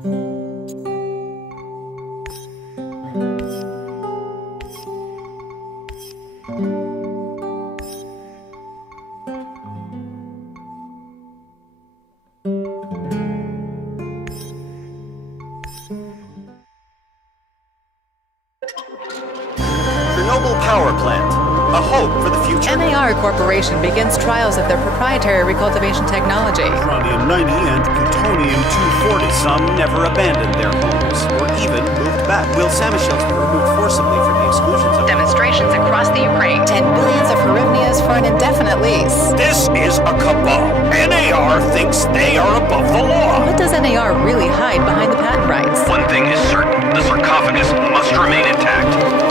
Chernobyl power plant. A hope for the future. NAR Corporation begins trials of their proprietary recultivation technology. Uranium-90 and plutonium-240. Some never abandoned their homes, or even moved back. Will Samashells be removed forcibly from the exclusion zone? Demonstrations across the Ukraine. 10 billions of hryvnias for an indefinite lease. This is a cabal. NAR thinks they are above the law. What does NAR really hide behind the patent rights? One thing is certain, the sarcophagus must remain intact.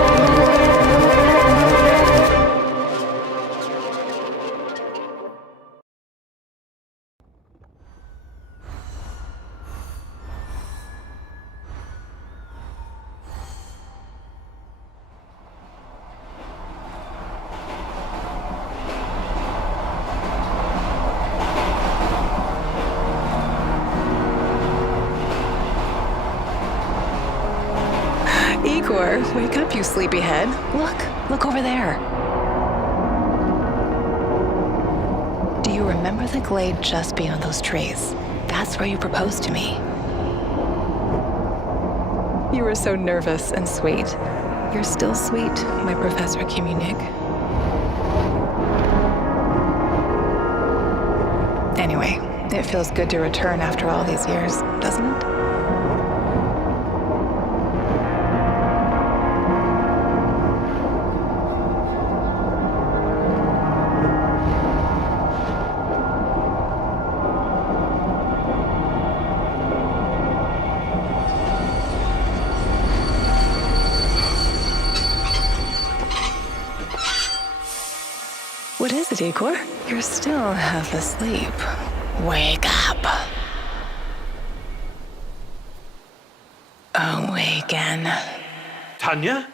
Igor, wake up, you sleepyhead. Look over there. Do you remember the glade just beyond those trees? That's where you proposed to me. You were so nervous and sweet. You're still sweet, my Professor Kimunik. Anyway, it feels good to return after all these years, doesn't it? What is it, Igor? You're still half asleep. Wake up. Awaken. Tanya?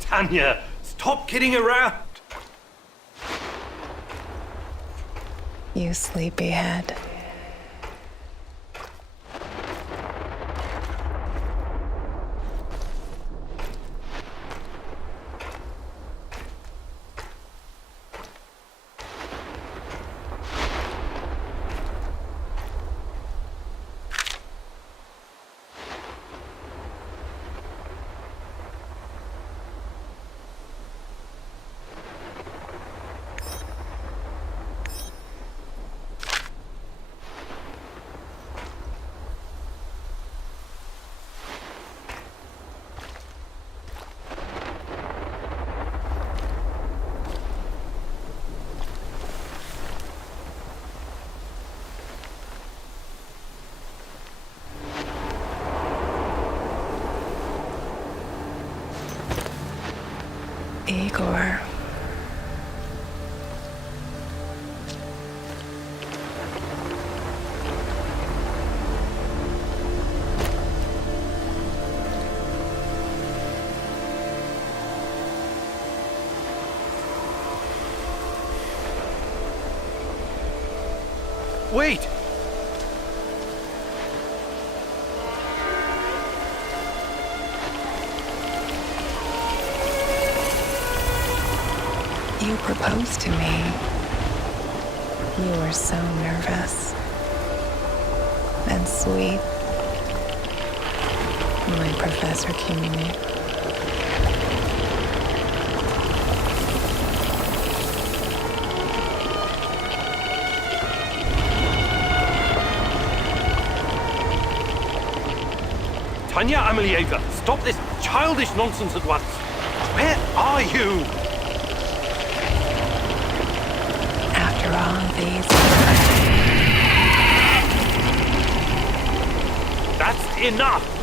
Tanya, stop kidding around. You sleepyhead. Igor. Wait! You proposed to me. You were so nervous and sweet, my Professor Kimunik. Tanya Amelieva, stop this childish nonsense at once. Where are you? After all these That's enough!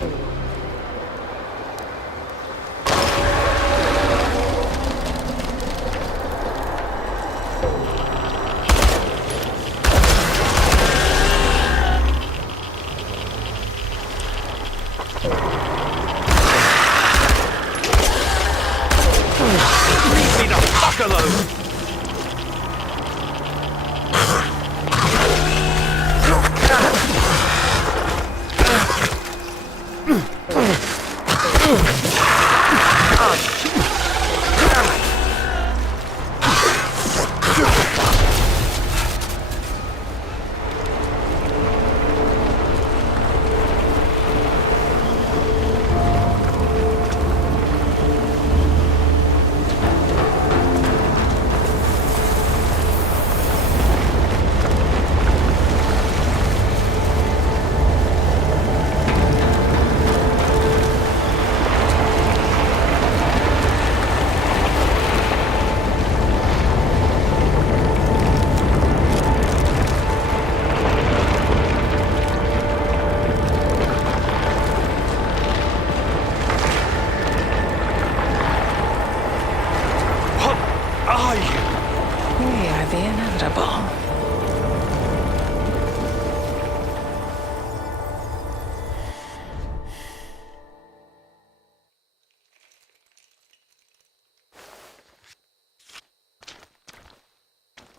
Leave me the fuck alone! We are the inevitable.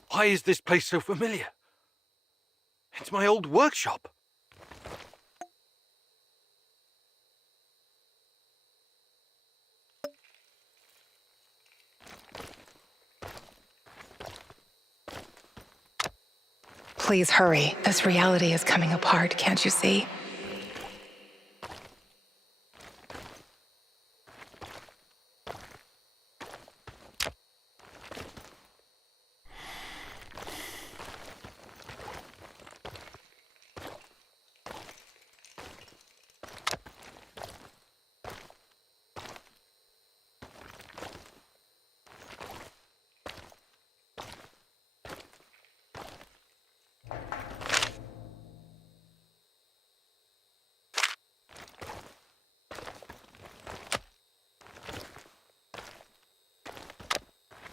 Why is this place so familiar? It's my old workshop. Please hurry. This reality is coming apart, can't you see?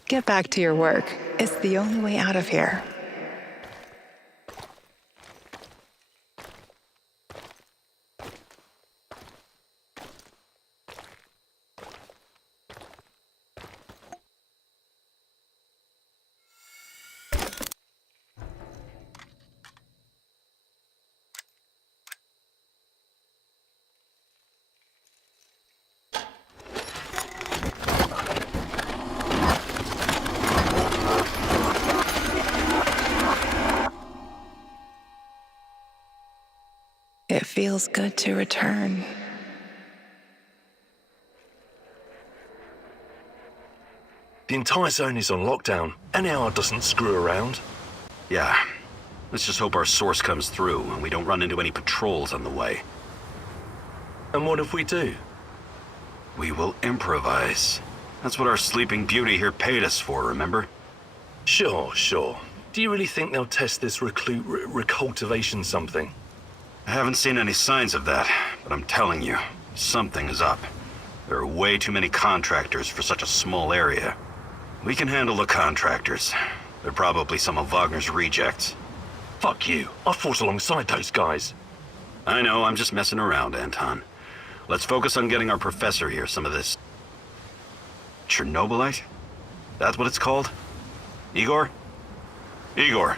Get back to your work. It's the only way out of here. It feels good to return. The entire zone is on lockdown. NAR doesn't screw around. Yeah. Let's just hope our source comes through and we don't run into any patrols on the way. And what if we do? We will improvise. That's what our sleeping beauty here paid us for, remember? Sure. Do you really think they'll test this recultivation something? I haven't seen any signs of that, but I'm telling you, something is up. There are way too many contractors for such a small area. We can handle the contractors. They're probably some of Wagner's rejects. Fuck you. I fought alongside those guys. I know, I'm just messing around, Anton. Let's focus on getting our professor here some of this... Chernobylite? That's what it's called? Igor? Igor.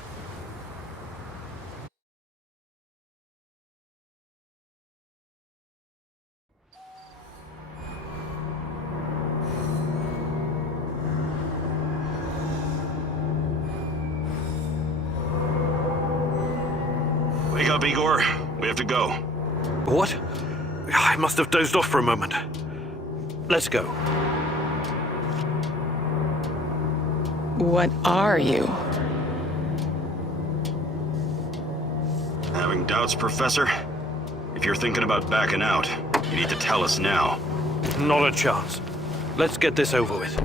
Wake up, Igor. We have to go. What? I must have dozed off for a moment. Let's go. What are you? Having doubts, Professor? If you're thinking about backing out, you need to tell us now. Not a chance. Let's get this over with.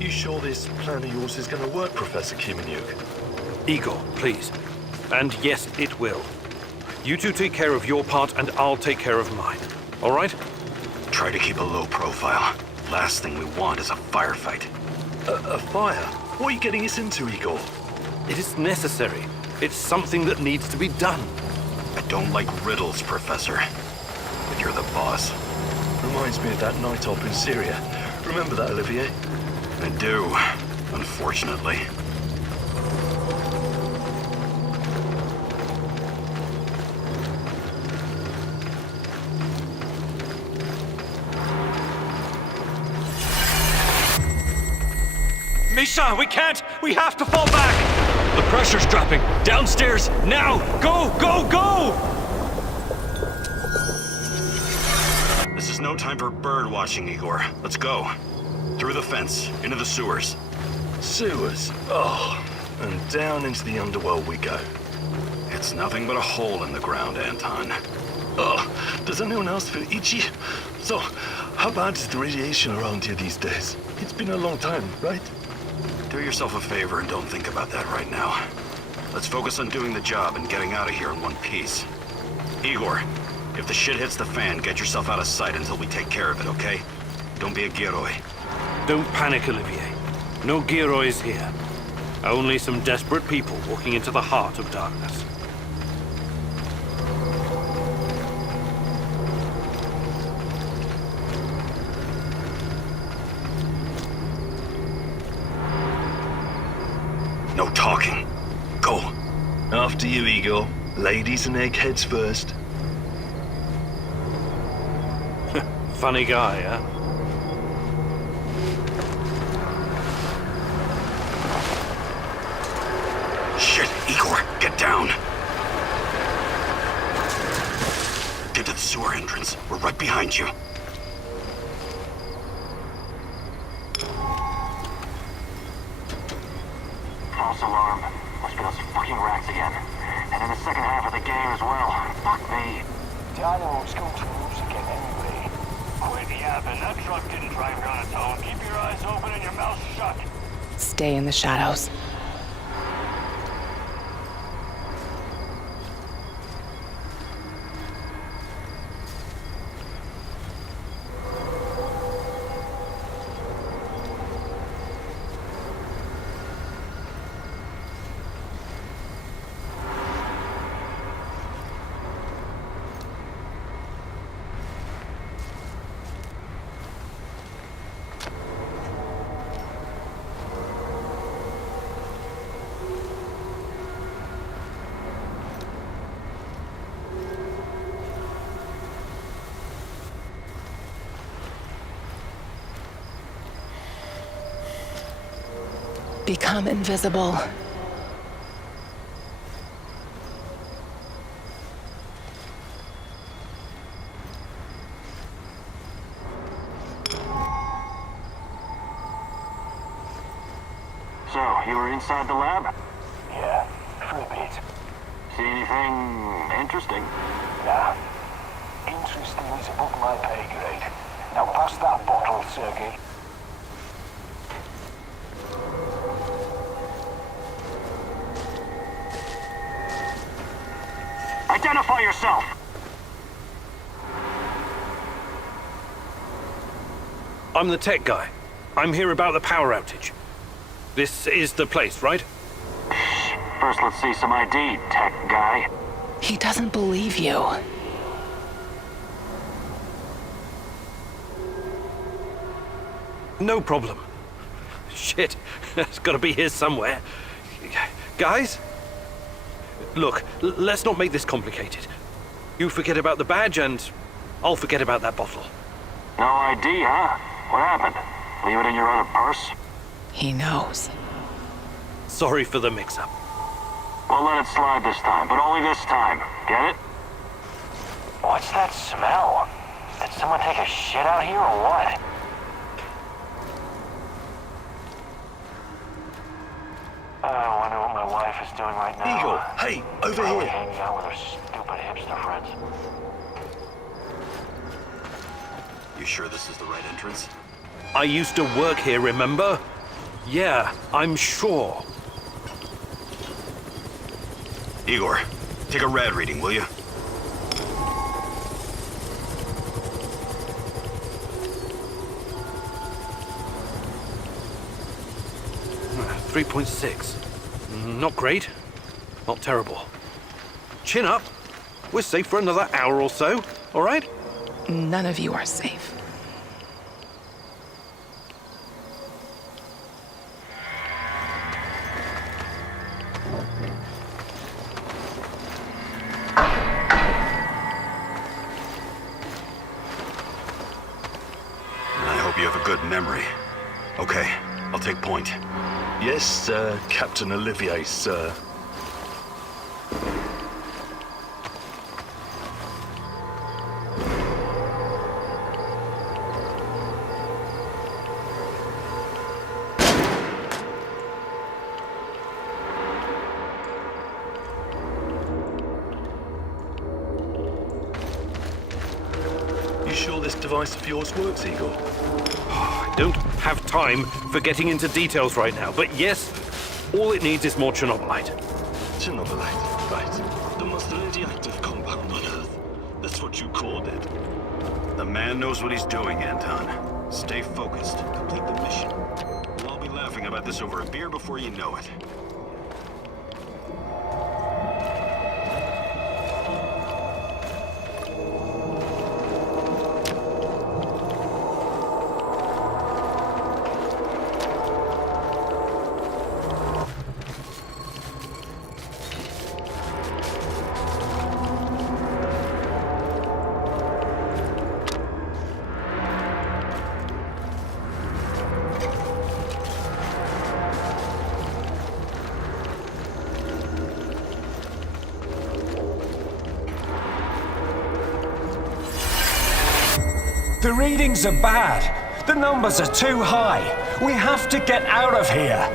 You sure this plan of yours is going to work, Professor Kimenyuk? Igor, please. And yes, it will. You two take care of your part, and I'll take care of mine. All right? Try to keep a low profile. Last thing we want is a firefight. A fire? What are you getting us into, Igor? It is necessary. It's something that needs to be done. I don't like riddles, Professor. But you're the boss. Reminds me of that night op in Syria. Remember that, Olivier? I do, unfortunately. Misha, we can't! We have to fall back! The pressure's dropping. Downstairs, now! Go, go, go! This is no time for bird watching, Igor. Let's go. Through the fence, into the sewers. Sewers? Oh, and down into the underworld we go. It's nothing but a hole in the ground, Anton. Oh, does anyone else feel itchy? So, how bad is the radiation around here these days? It's been a long time, right? Do yourself a favor and don't think about that right now. Let's focus on doing the job and getting out of here in one piece. Igor, if the shit hits the fan, get yourself out of sight until we take care of it, okay? Don't be a Gilroy. Don't panic, Olivier. No Giroys here. Only some desperate people walking into the heart of darkness. No talking. Go. After you, Igor. Ladies and eggheads first. Funny guy, huh? Shit, Igor, get down. Get to the sewer entrance. We're right behind you. False alarm. Must be those fucking rats again. And in the second half of the game as well. Fuck me. Dialogue's going to lose again anyway. Quit yapping. That truck didn't drive here on its own. Keep your eyes open and your mouth shut. Stay in the shadows. Become invisible. So, you were inside the lab? Yeah, for a bit. See anything interesting? Nah. Interesting is above my pay grade. Now pass that bottle, Sergey. Identify yourself! I'm the tech guy. I'm here about the power outage. This is the place, right? First, let's see some ID, tech guy. He doesn't believe you. No problem. Shit, it's gotta be here somewhere. Guys? Look, let's not make this complicated. You forget about the badge and I'll forget about that bottle. No ID, huh? What happened? Leave it in your other purse? He knows. Sorry for the mix-up. We'll let it slide this time, but only this time. Get it? What's that smell? Did someone take a shit out here or what? I wonder what my wife is doing right now. Igor, hey, over Probably here. hanging out with her stupid hipster friends. You sure this is the right entrance? I used to work here, remember? Yeah, I'm sure. Igor, take a rad reading, will you? 3.6. Not great. Not terrible. Chin up. We're safe for another hour or so, all right? None of you are safe. I hope you have a good memory. Okay, I'll take point. Yes, sir, Captain Olivier, sir. You sure this device of yours works, Igor? I don't have time for getting into details right now, but yes, all it needs is more Chernobylite. Chernobylite, right. The most radioactive compound on Earth. That's what you called it. The man knows what he's doing, Anton. Stay focused. Complete the mission. We'll all be laughing about this over a beer before you know it. The readings are bad. The numbers are too high. We have to get out of here.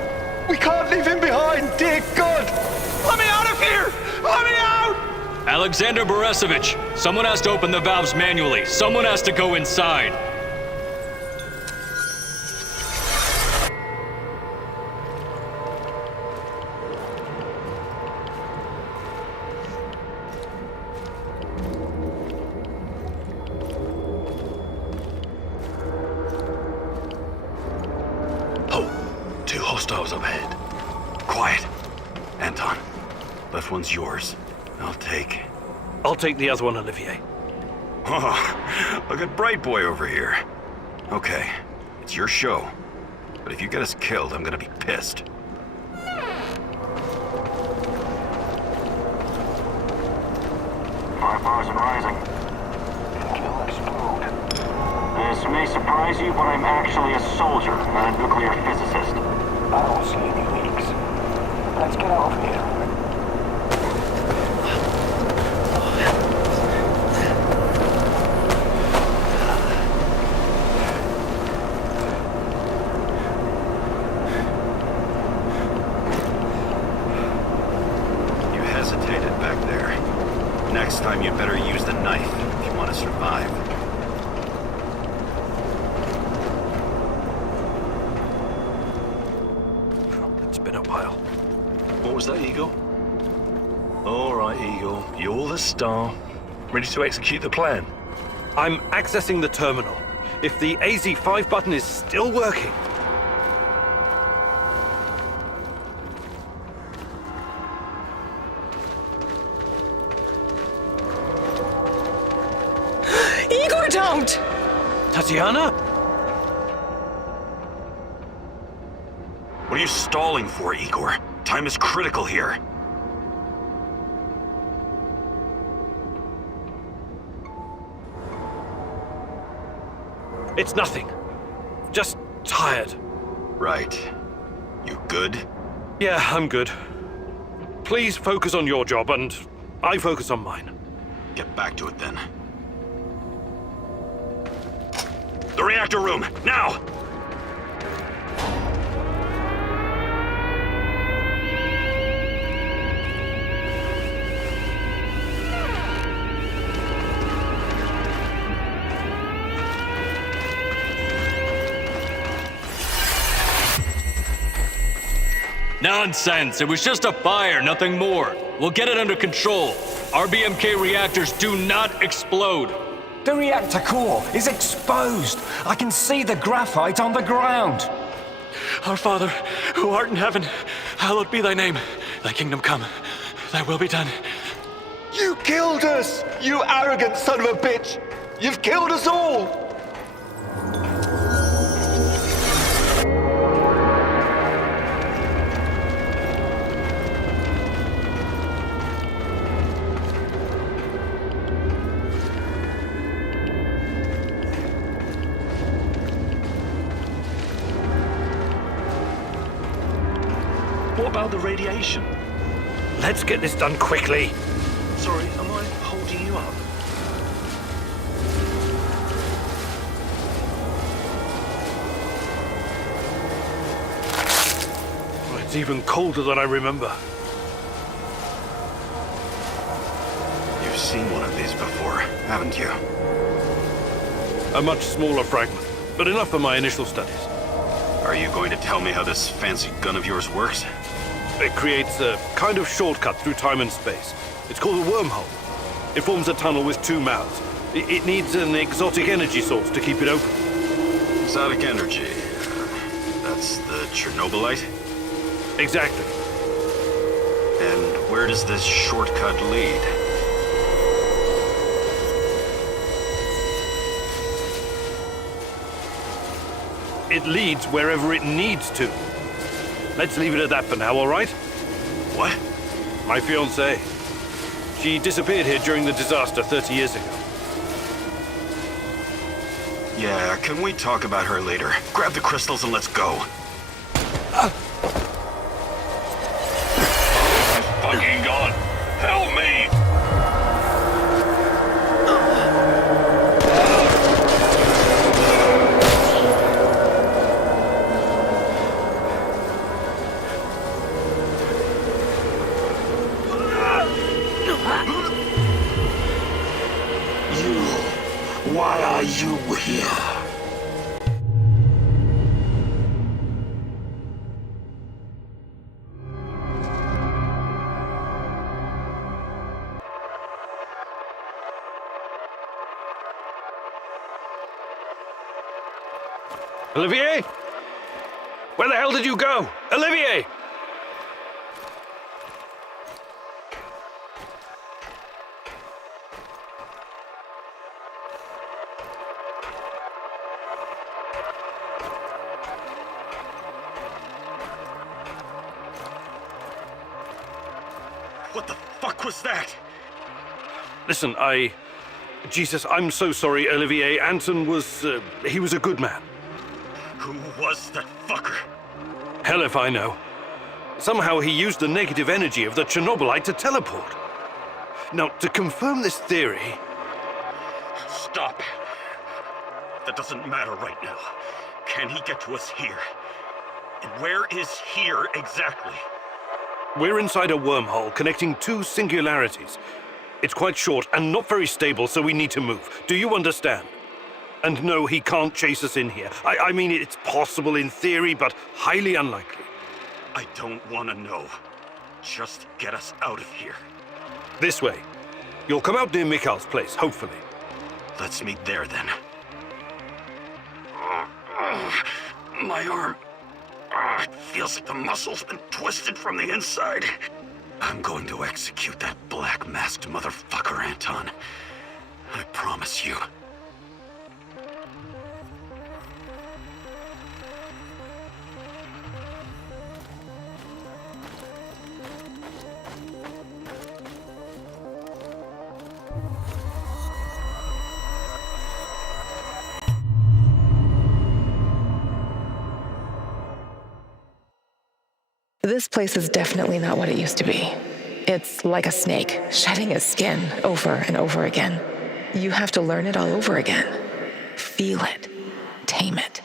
We can't leave him behind, dear God! Let me out of here! Let me out! Alexander Borisovich, someone has to open the valves manually. Someone has to go inside. Oh, two hostiles up ahead. Quiet. Anton, left one's yours. I'll take the other one, Olivier. Oh, look at Bright Boy over here. Okay, it's your show. But if you get us killed, I'm gonna be pissed. Fireflies and rising. Kill explode. This may surprise you, but I'm actually a soldier, not a nuclear physicist. I don't see any leaks. Let's get out of here. You hesitated back there. Next time you'd better use the knife if you want to survive. It's been a while. What was that, Eagle? All right, Eagle. You're the star. Ready to execute the plan? I'm accessing the terminal. If the AZ5 button is still working... Igor, don't! Tatiana? What are you stalling for, Igor? Time is critical here. It's nothing. Just tired. Right. You good? Yeah, I'm good. Please focus on your job, and I focus on mine. Get back to it then. The reactor room, now! Nonsense! It was just a fire, nothing more. We'll get it under control. RBMK reactors do not explode. The reactor core is exposed. I can see the graphite on the ground. Our Father, who art in heaven, hallowed be thy name. Thy kingdom come, thy will be done. You killed us, you arrogant son of a bitch! You've killed us all! What about the radiation? Let's get this done quickly. Sorry, am I holding you up? It's even colder than I remember. You've seen one of these before, haven't you? A much smaller fragment, but enough for my initial studies. Are you going to tell me how this fancy gun of yours works? It creates a kind of shortcut through time and space. It's called a wormhole. It forms a tunnel with two mouths. It needs an exotic energy source to keep it open. Exotic energy. That's the Chernobylite? Exactly. And where does this shortcut lead? It leads wherever it needs to. Let's leave it at that for now, all right? What? My fiancée. She disappeared here during the disaster 30 years ago. Yeah, can we talk about her later? Grab the crystals and let's go. Fucking God! Help me! Why are you here? Olivier? Where the hell did you go? Olivier! What the fuck was that? Listen, Jesus, I'm so sorry, Olivier. Anton was, he was a good man. Who was that fucker? Hell if I know. Somehow he used the negative energy of the Chernobylite to teleport. Now, to confirm this theory... Stop. That doesn't matter right now. Can he get to us here? And where is here exactly? We're inside a wormhole connecting two singularities. It's quite short and not very stable, so we need to move. Do you understand? And no, he can't chase us in here. I mean, it's possible in theory, but highly unlikely. I don't want to know. Just get us out of here. This way. You'll come out near Mikhail's place, hopefully. Let's meet there, then. My arm. It feels like the muscle's been twisted from the inside. I'm going to execute that black-masked motherfucker, Anton. I promise you. This place is definitely not what it used to be. It's like a snake, shedding its skin over and over again. You have to learn it all over again. Feel it. Tame it.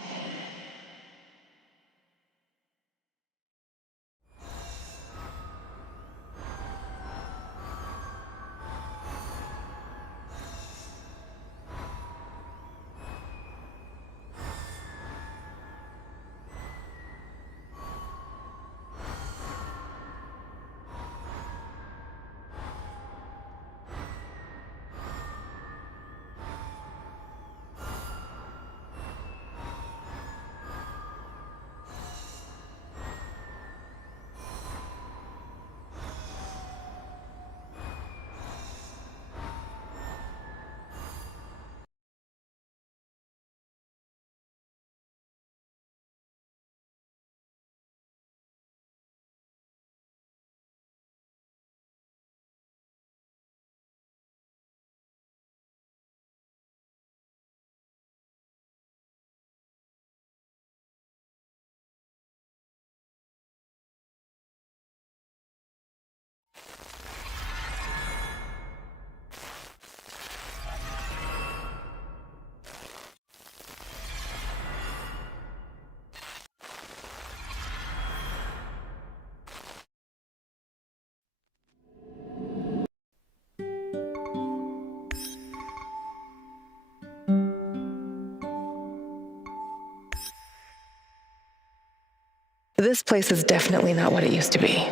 This place is definitely not what it used to be.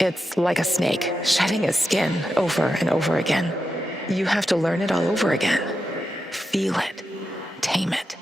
It's like a snake, shedding its skin over and over again. You have to learn it all over again. Feel it. Tame it.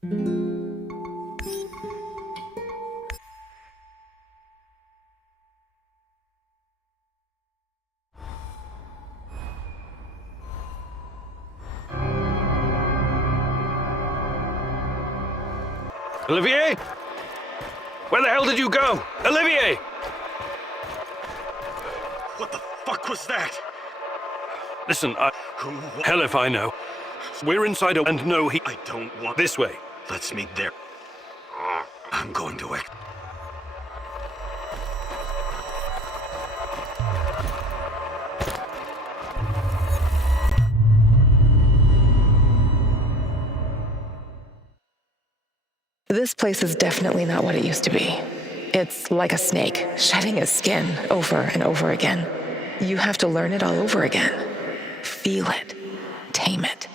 Olivier? Where the hell did you go? Olivier! What the fuck was that? Listen, hell if I know. We're inside and no, he... I don't want... This way. Let's meet there. I'm going to it. This place is definitely not what it used to be. It's like a snake, shedding its skin over and over again. You have to learn it all over again. Feel it. Tame it.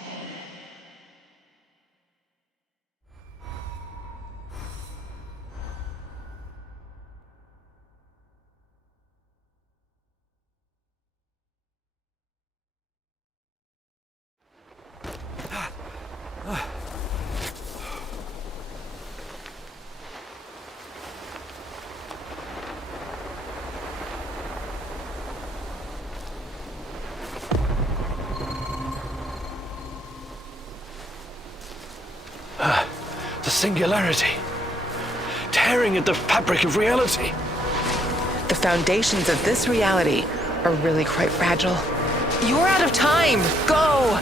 The singularity. Tearing at the fabric of reality. The foundations of this reality are really quite fragile. You're out of time! Go!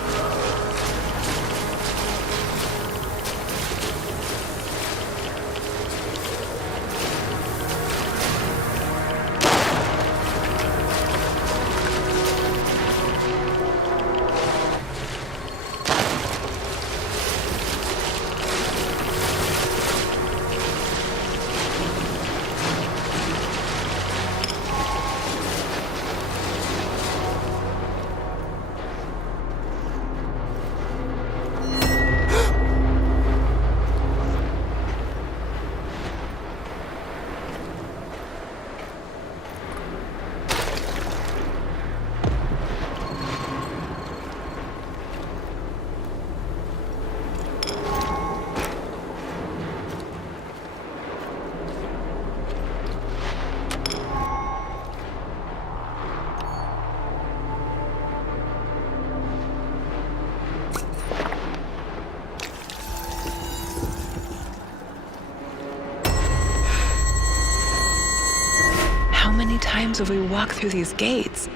How many times have we walked through these gates?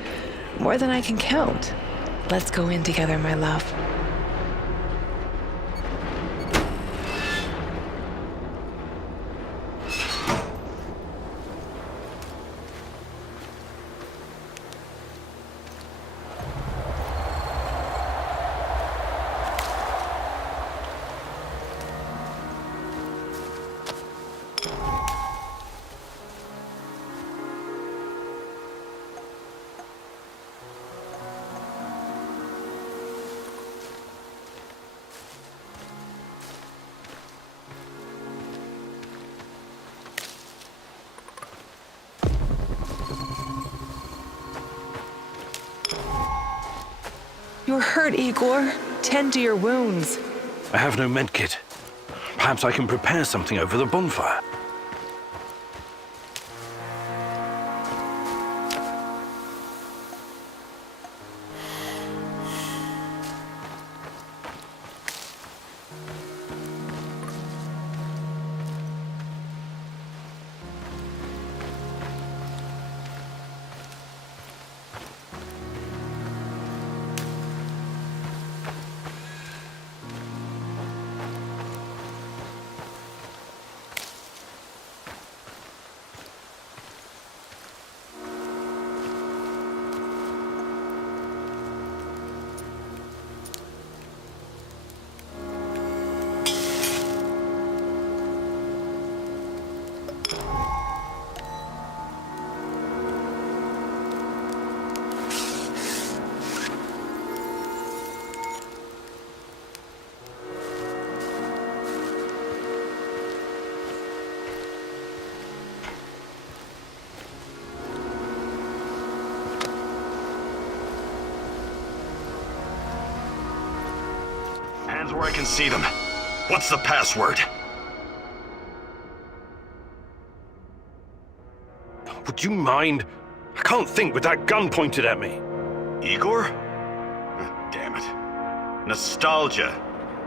More than I can count. Let's go in together, my love. You're hurt, Igor. Tend to your wounds. I have no medkit. Perhaps I can prepare something over the bonfire. Hands where I can see them. What's the password? Would you mind? I can't think with that gun pointed at me. Igor? Damn it. Nostalgia.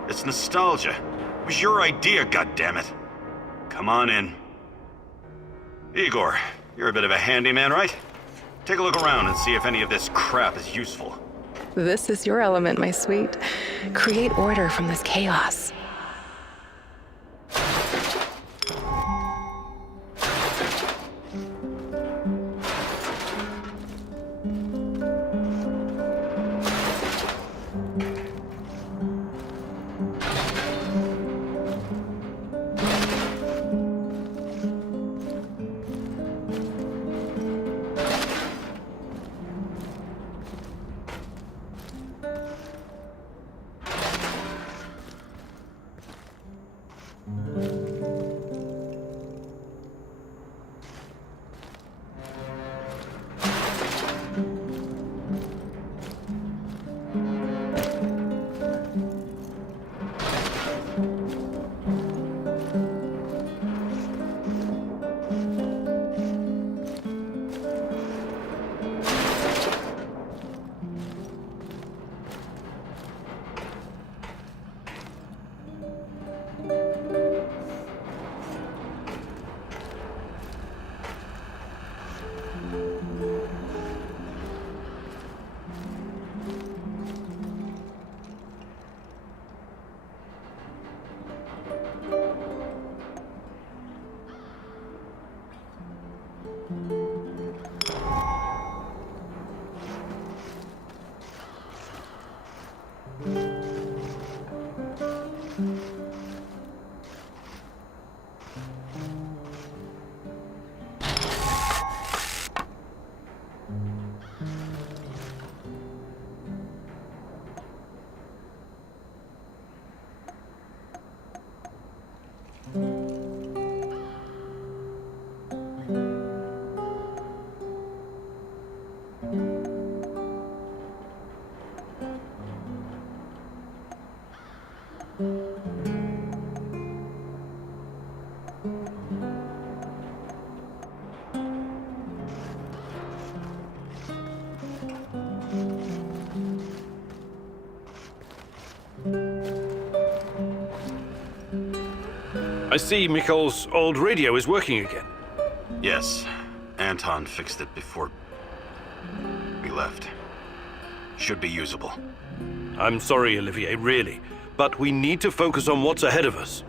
It's nostalgia. It was your idea, goddammit. Come on in. Igor, you're a bit of a handyman, right? Take a look around and see if any of this crap is useful. This is your element, my sweet. Create order from this chaos. I see Mikhail's old radio is working again. Yes, Anton fixed it before we left. Should be usable. I'm sorry, Olivier, really, but we need to focus on what's ahead of us.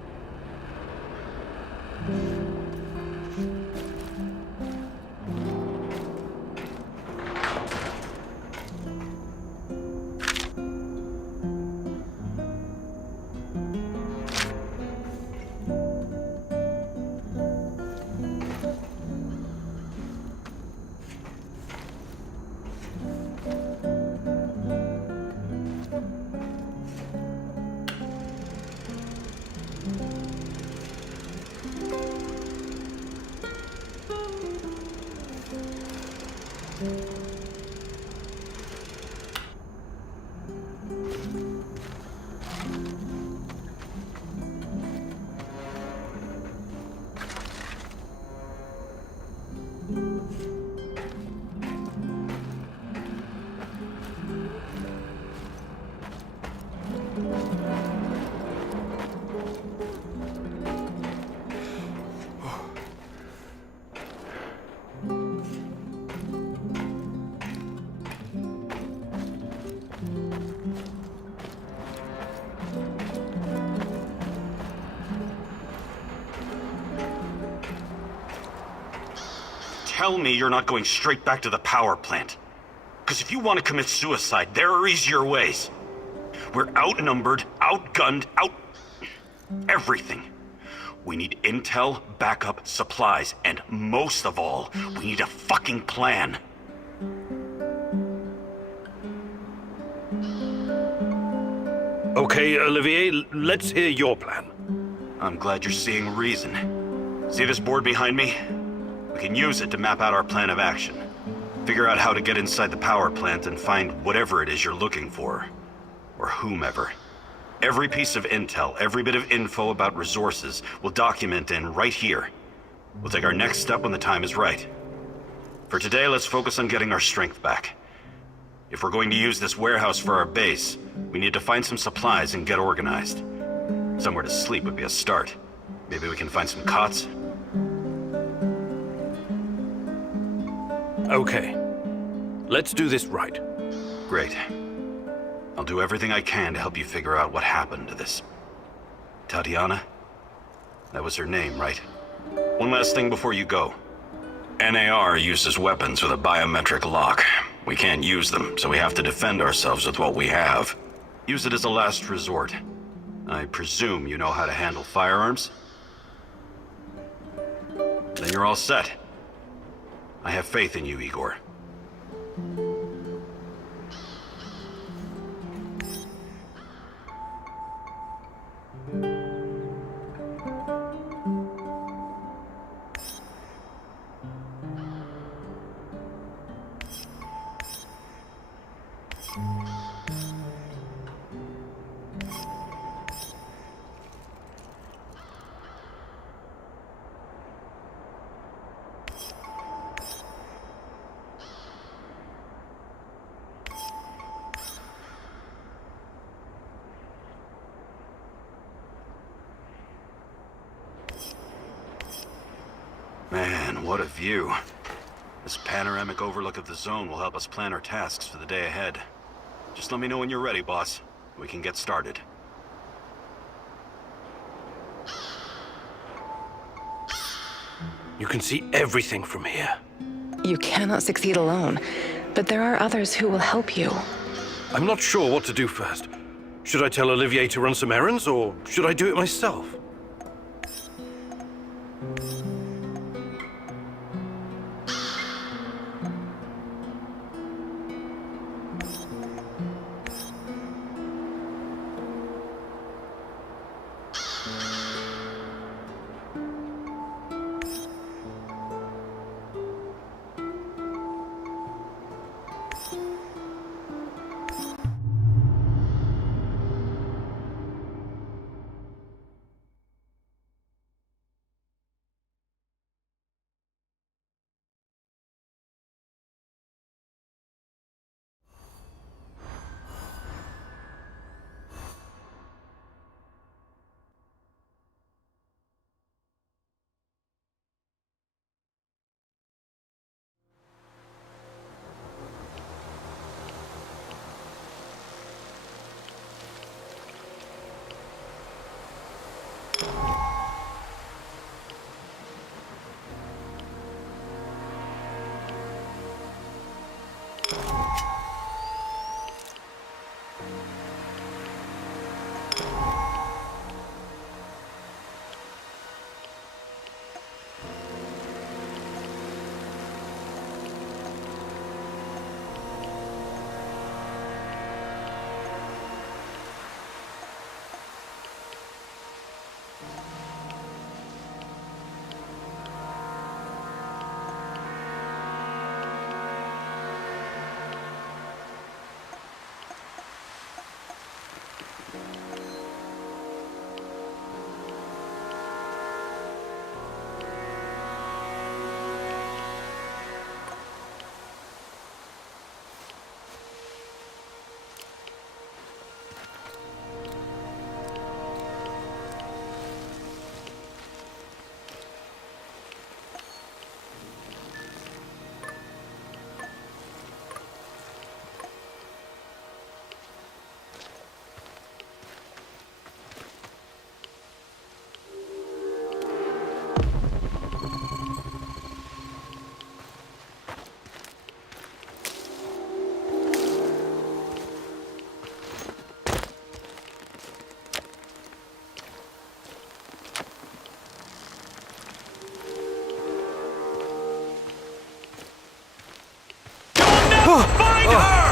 Tell me you're not going straight back to the power plant. Because if you want to commit suicide, there are easier ways. We're outnumbered, outgunned, everything. We need intel, backup, supplies, and most of all, we need a fucking plan. Okay, Olivier, let's hear your plan. I'm glad you're seeing reason. See this board behind me? We can use it to map out our plan of action. Figure out how to get inside the power plant and find whatever it is you're looking for. Or whomever. Every piece of intel, every bit of info about resources, we'll document in right here. We'll take our next step when the time is right. For today, let's focus on getting our strength back. If we're going to use this warehouse for our base, we need to find some supplies and get organized. Somewhere to sleep would be a start. Maybe we can find some cots? Okay. Let's do this right. Great. I'll do everything I can to help you figure out what happened to this... Tatiana? That was her name, right? One last thing before you go. NAR uses weapons with a biometric lock. We can't use them, so we have to defend ourselves with what we have. Use it as a last resort. I presume you know how to handle firearms? Then you're all set. I have faith in you, Igor. Man, what a view. This panoramic overlook of the zone will help us plan our tasks for the day ahead. Just let me know when you're ready, boss. We can get started. You can see everything from here. You cannot succeed alone, but there are others who will help you. I'm not sure what to do first. Should I tell Olivier to run some errands, or should I do it myself? Find her!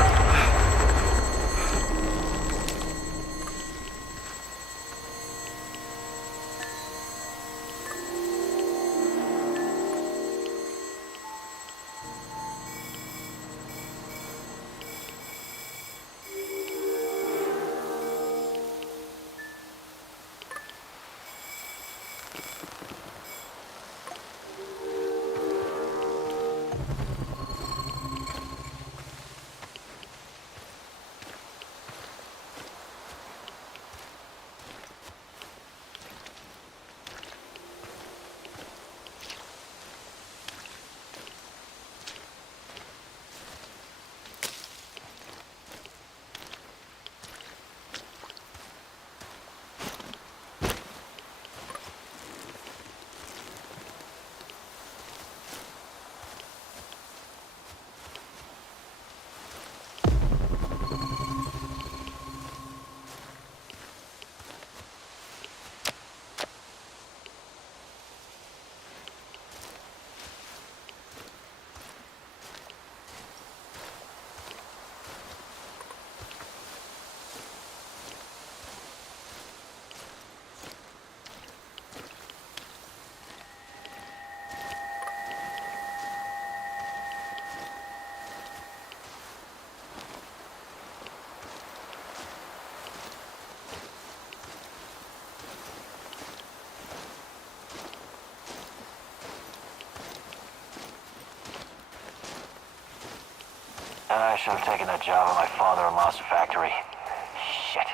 I should have taken that job at my father-in-law's factory. Shit.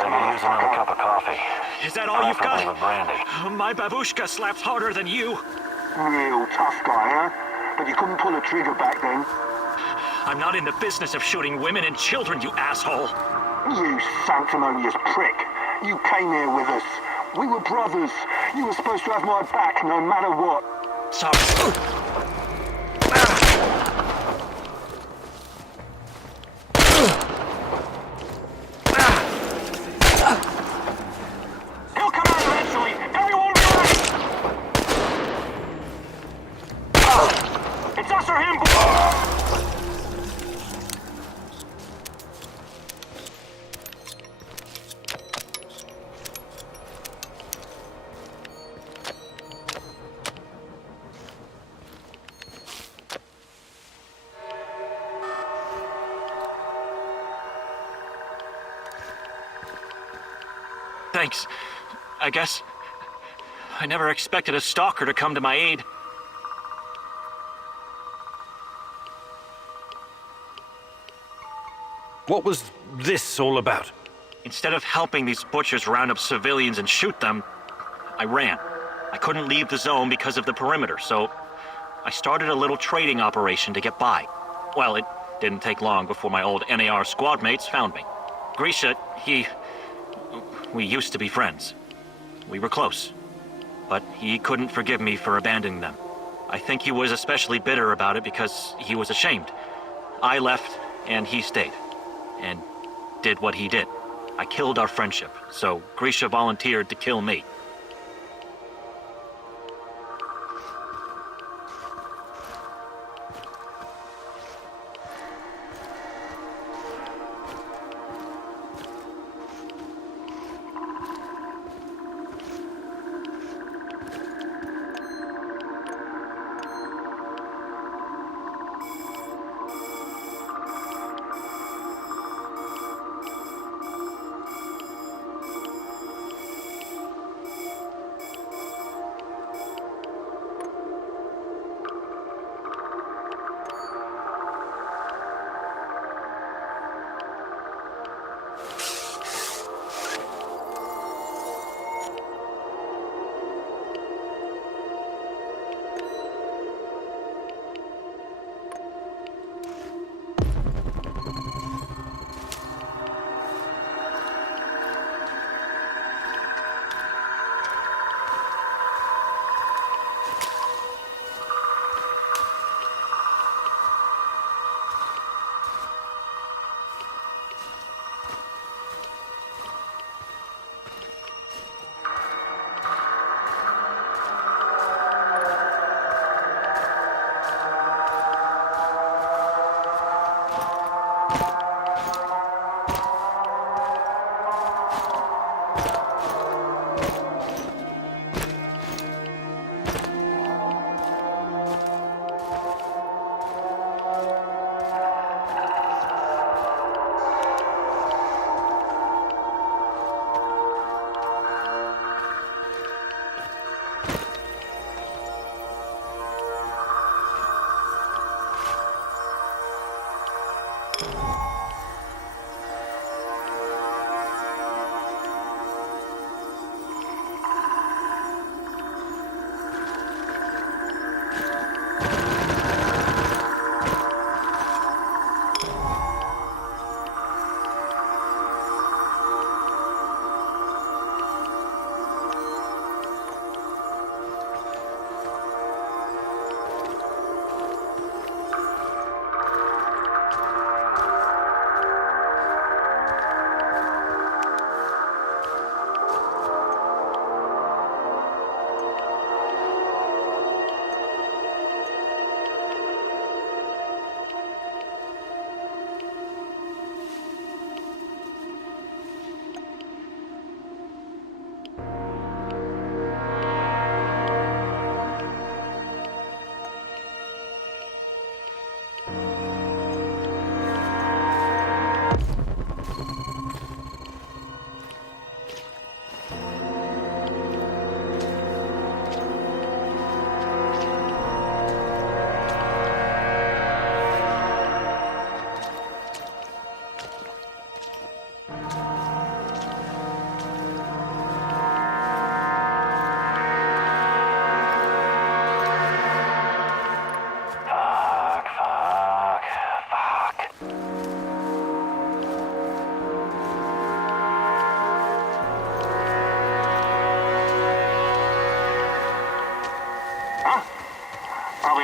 I could use another cup of coffee. Is that all you've got? With brandy. My babushka slaps harder than you. Real tough guy, huh? But you couldn't pull a trigger back then. I'm not in the business of shooting women and children, you asshole. You sanctimonious prick. You came here with us. We were brothers. You were supposed to have my back no matter what. Sorry. He'll come out eventually. Everyone be ready. It's us or him, boy. Thanks. I guess I never expected a stalker to come to my aid. What was this all about? Instead of helping these butchers round up civilians and shoot them, I ran. I couldn't leave the zone because of the perimeter, so I started a little trading operation to get by. Well, it didn't take long before my old NAR squad mates found me. Grisha, we used to be friends. We were close. But he couldn't forgive me for abandoning them. I think he was especially bitter about it because he was ashamed. I left, and he stayed. And did what he did. I killed our friendship, so Grisha volunteered to kill me.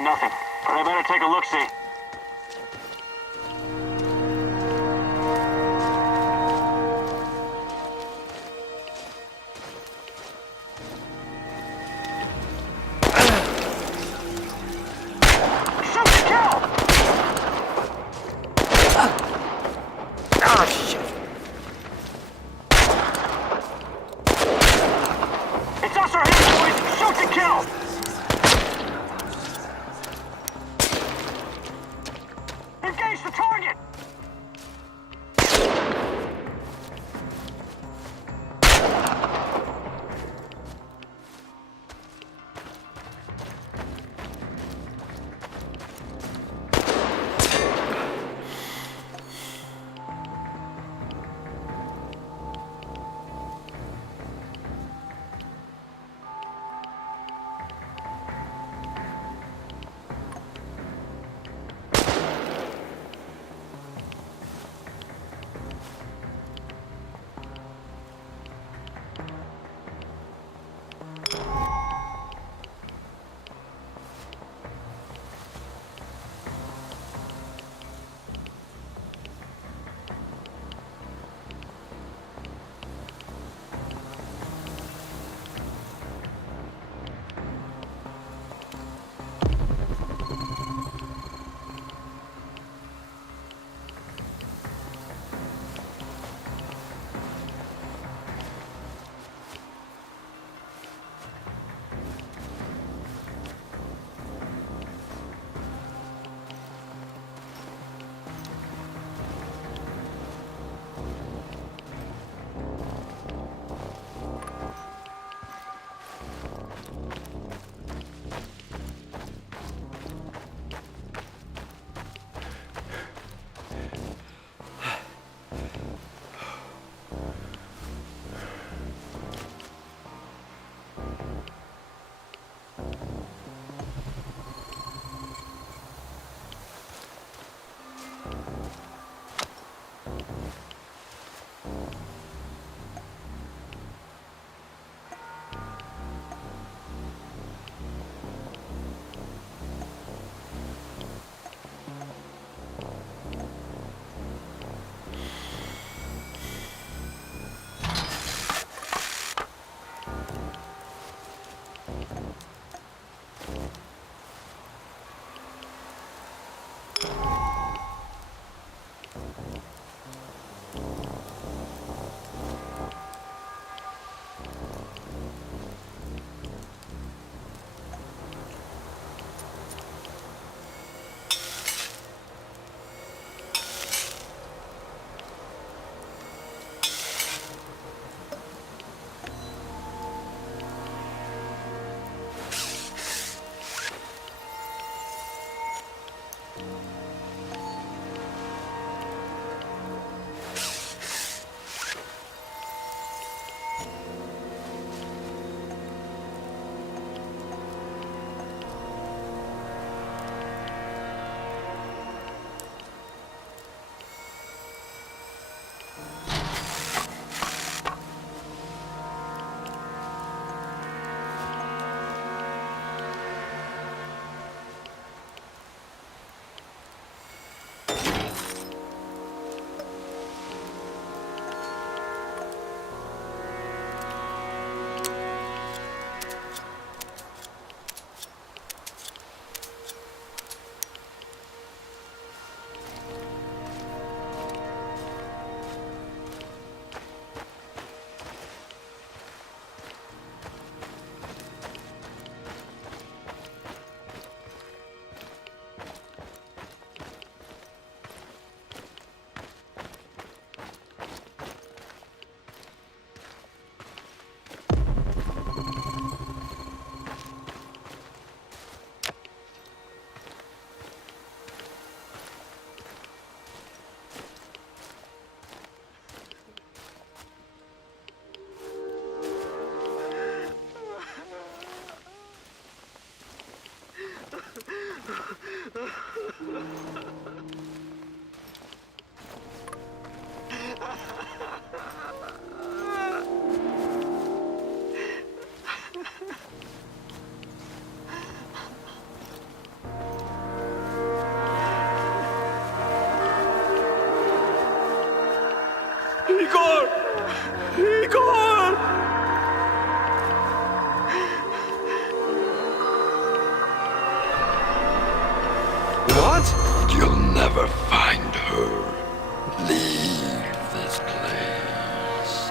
nothing, but I better take a look-see. Igor! Igor! What? You'll never find her. Leave this place.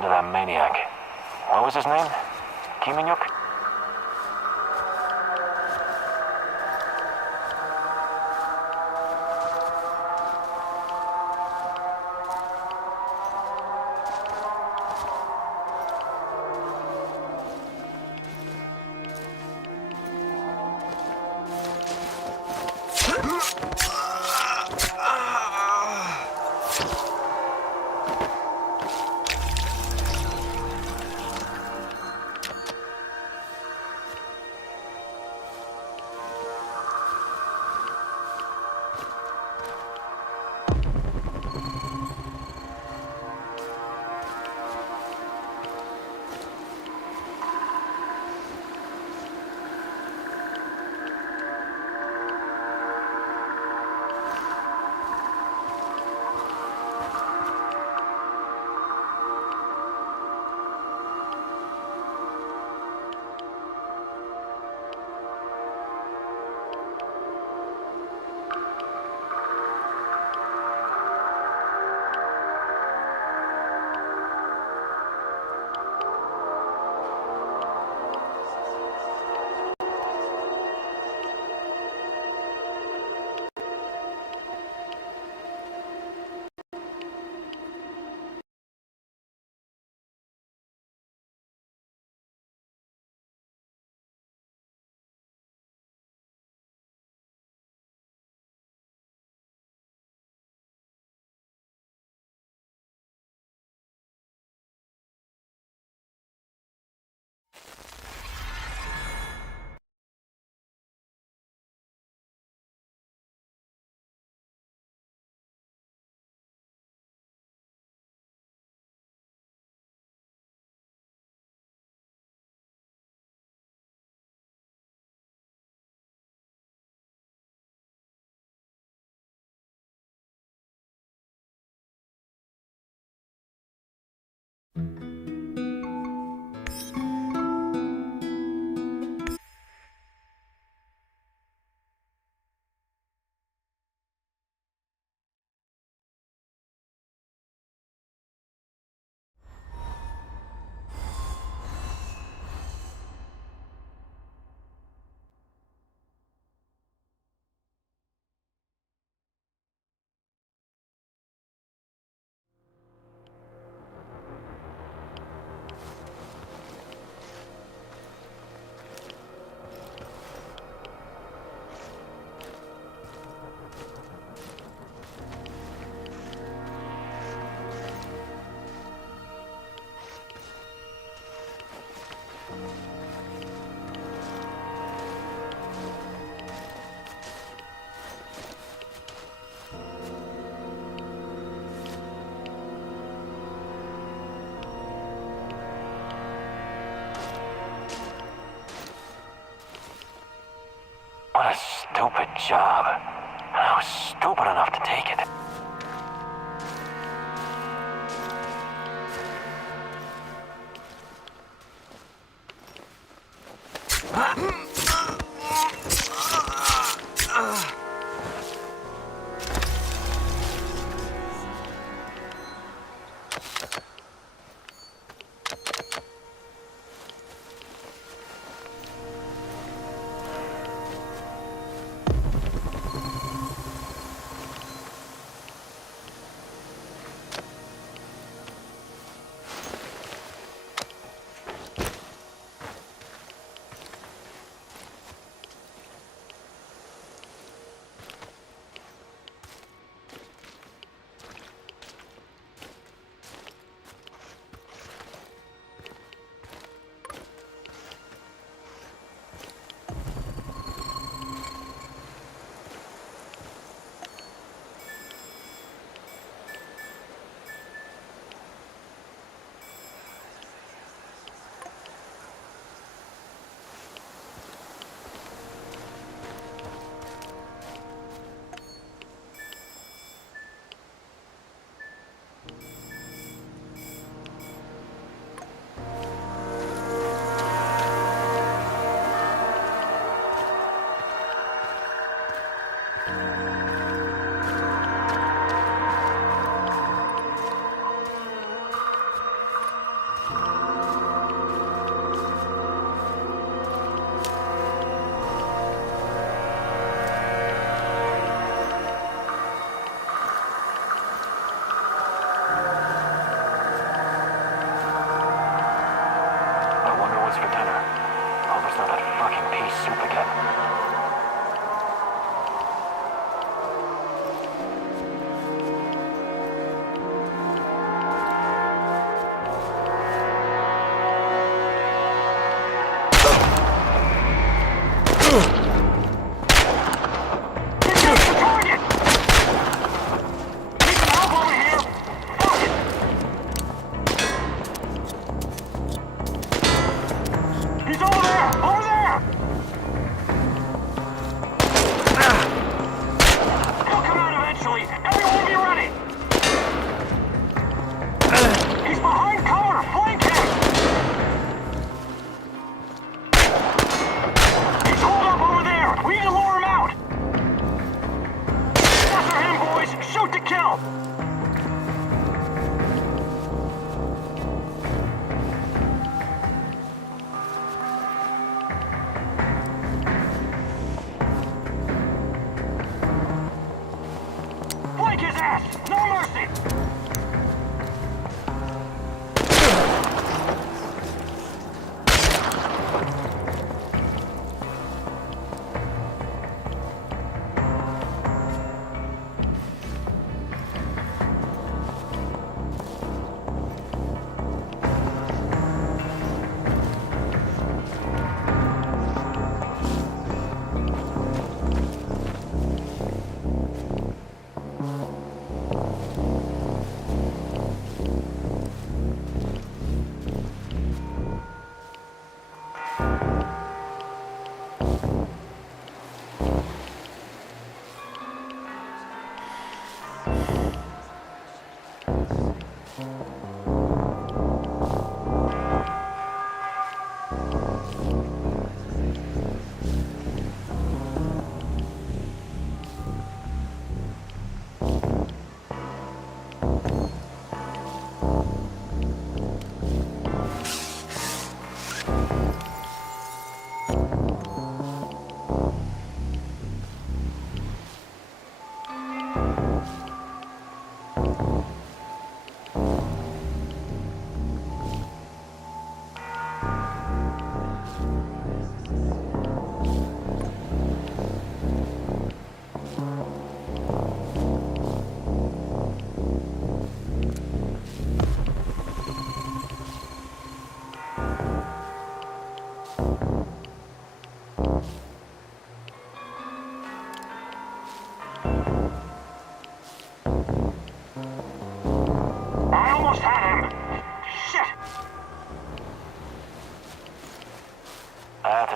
happened to that maniac? What was his name? Kiminyuk? What a stupid job. And I was stupid enough to take it.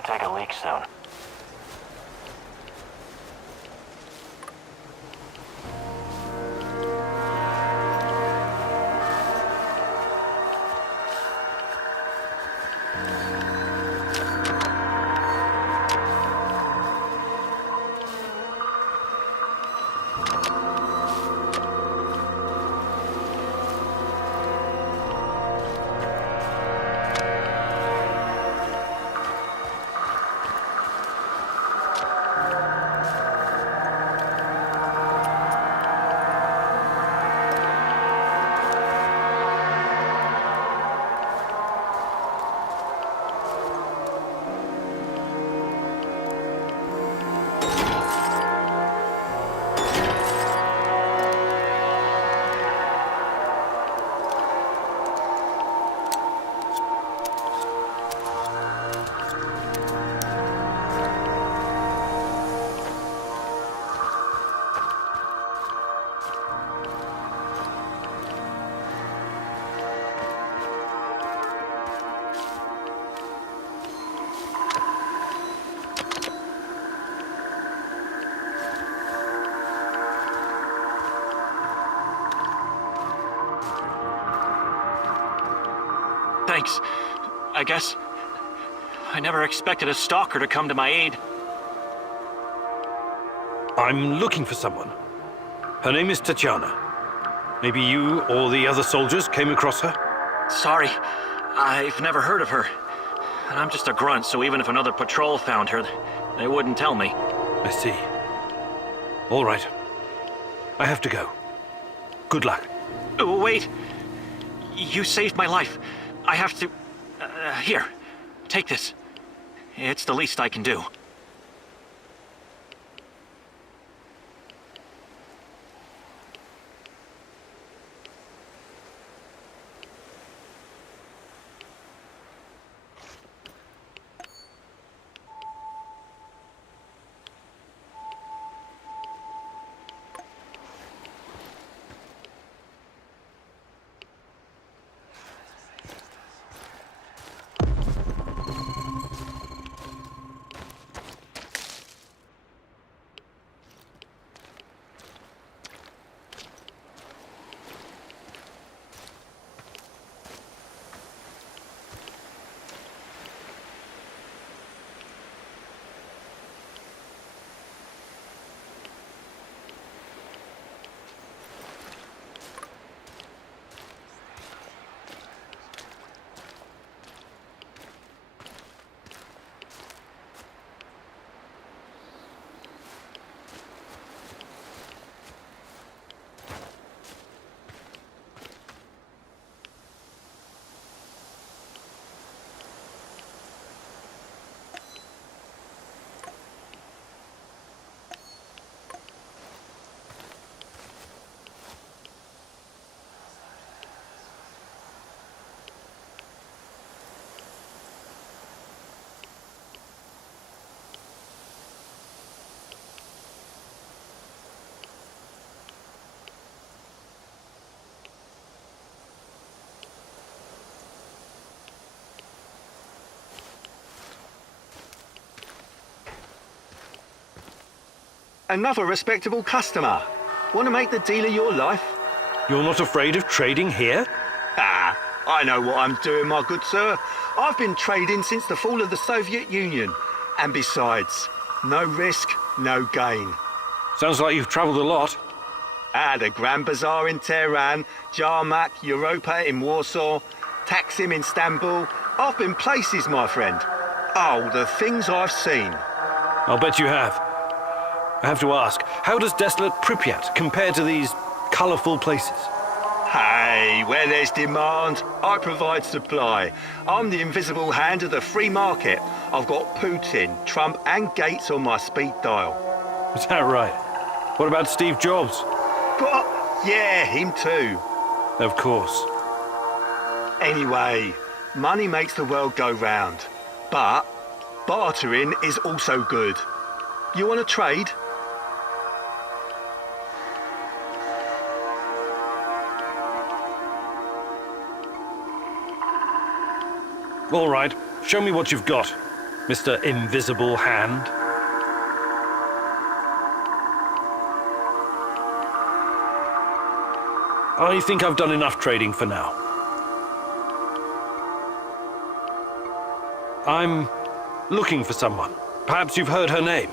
Take a leak soon. Thanks. I guess I never expected a stalker to come to my aid. I'm looking for someone. Her name is Tatiana. Maybe you or the other soldiers came across her? Sorry, I've never heard of her. And I'm just a grunt, so even if another patrol found her, they wouldn't tell me. I see. All right. I have to go. Good luck. Oh, wait. You saved my life. I have to... here. Take this. It's the least I can do. Another respectable customer. Want to make the deal of your life? You're not afraid of trading here? Ah, I know what I'm doing, my good sir. I've been trading since the fall of the Soviet Union. And besides, no risk, no gain. Sounds like you've traveled a lot. The Grand Bazaar in Tehran, Jarmak, Europa in Warsaw, Taksim in Istanbul. I've been places, my friend. Oh, the things I've seen. I'll bet you have. I have to ask, how does desolate Pripyat compare to these colourful places? Hey, where there's demand, I provide supply. I'm the invisible hand of the free market. I've got Putin, Trump and Gates on my speed dial. Is that right? What about Steve Jobs? What? Yeah, him too. Of course. Anyway, money makes the world go round. But bartering is also good. You want to trade? All right, show me what you've got, Mr. Invisible Hand. I think I've done enough trading for now. I'm looking for someone. Perhaps you've heard her name.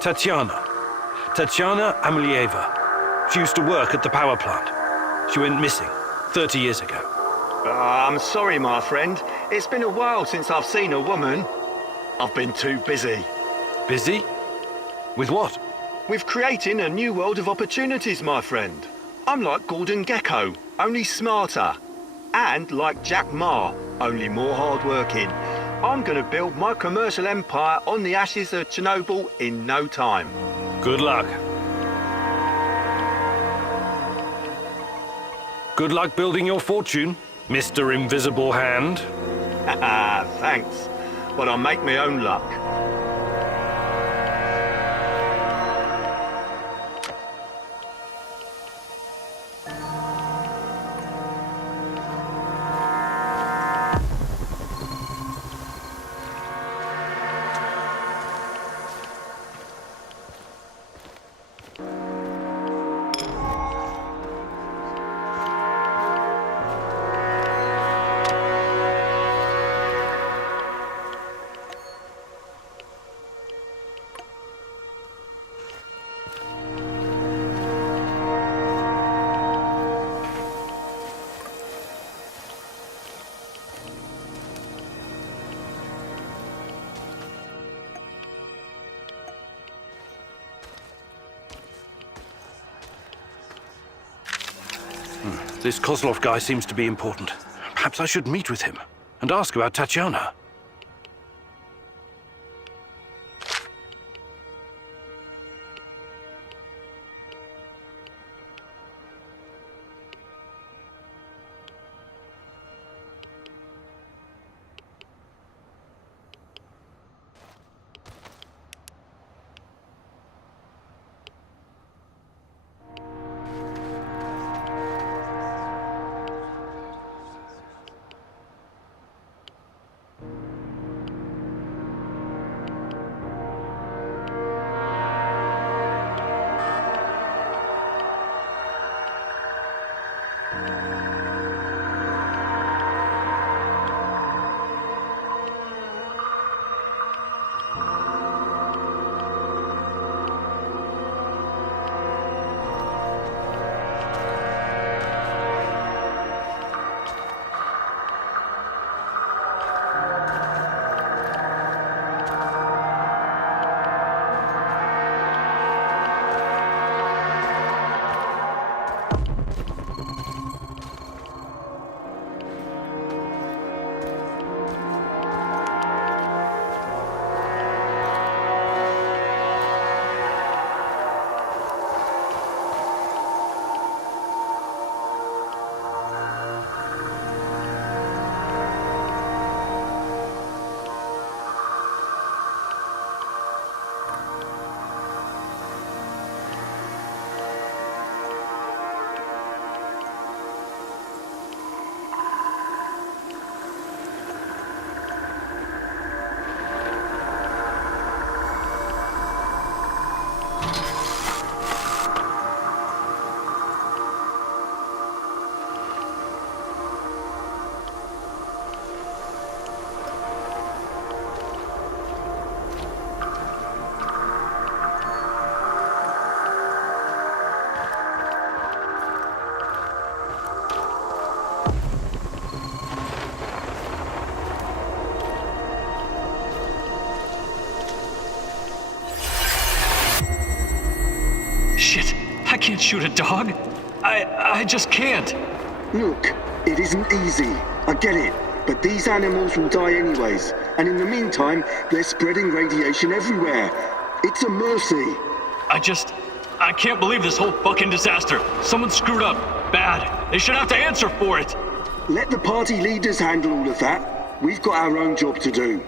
Tatiana. Tatiana Amelieva. She used to work at the power plant. She went missing 30 years ago. I'm sorry, my friend. It's been a while since I've seen a woman. I've been too busy. Busy? With what? With creating a new world of opportunities, my friend. I'm like Gordon Gecko, only smarter. And like Jack Ma, only more hardworking. I'm gonna build my commercial empire on the ashes of Chernobyl in no time. Good luck. Good luck building your fortune, Mr. Invisible Hand. Thanks. But I'll make my own luck. This Kozlov guy seems to be important. Perhaps I should meet with him and ask about Tatiana. shoot a dog? I just can't. Look, it isn't easy. I get it. But these animals will die anyways. And in the meantime, they're spreading radiation everywhere. It's a mercy. I can't believe this whole fucking disaster. Someone screwed up. Bad. They should have to answer for it. Let the party leaders handle all of that. We've got our own job to do.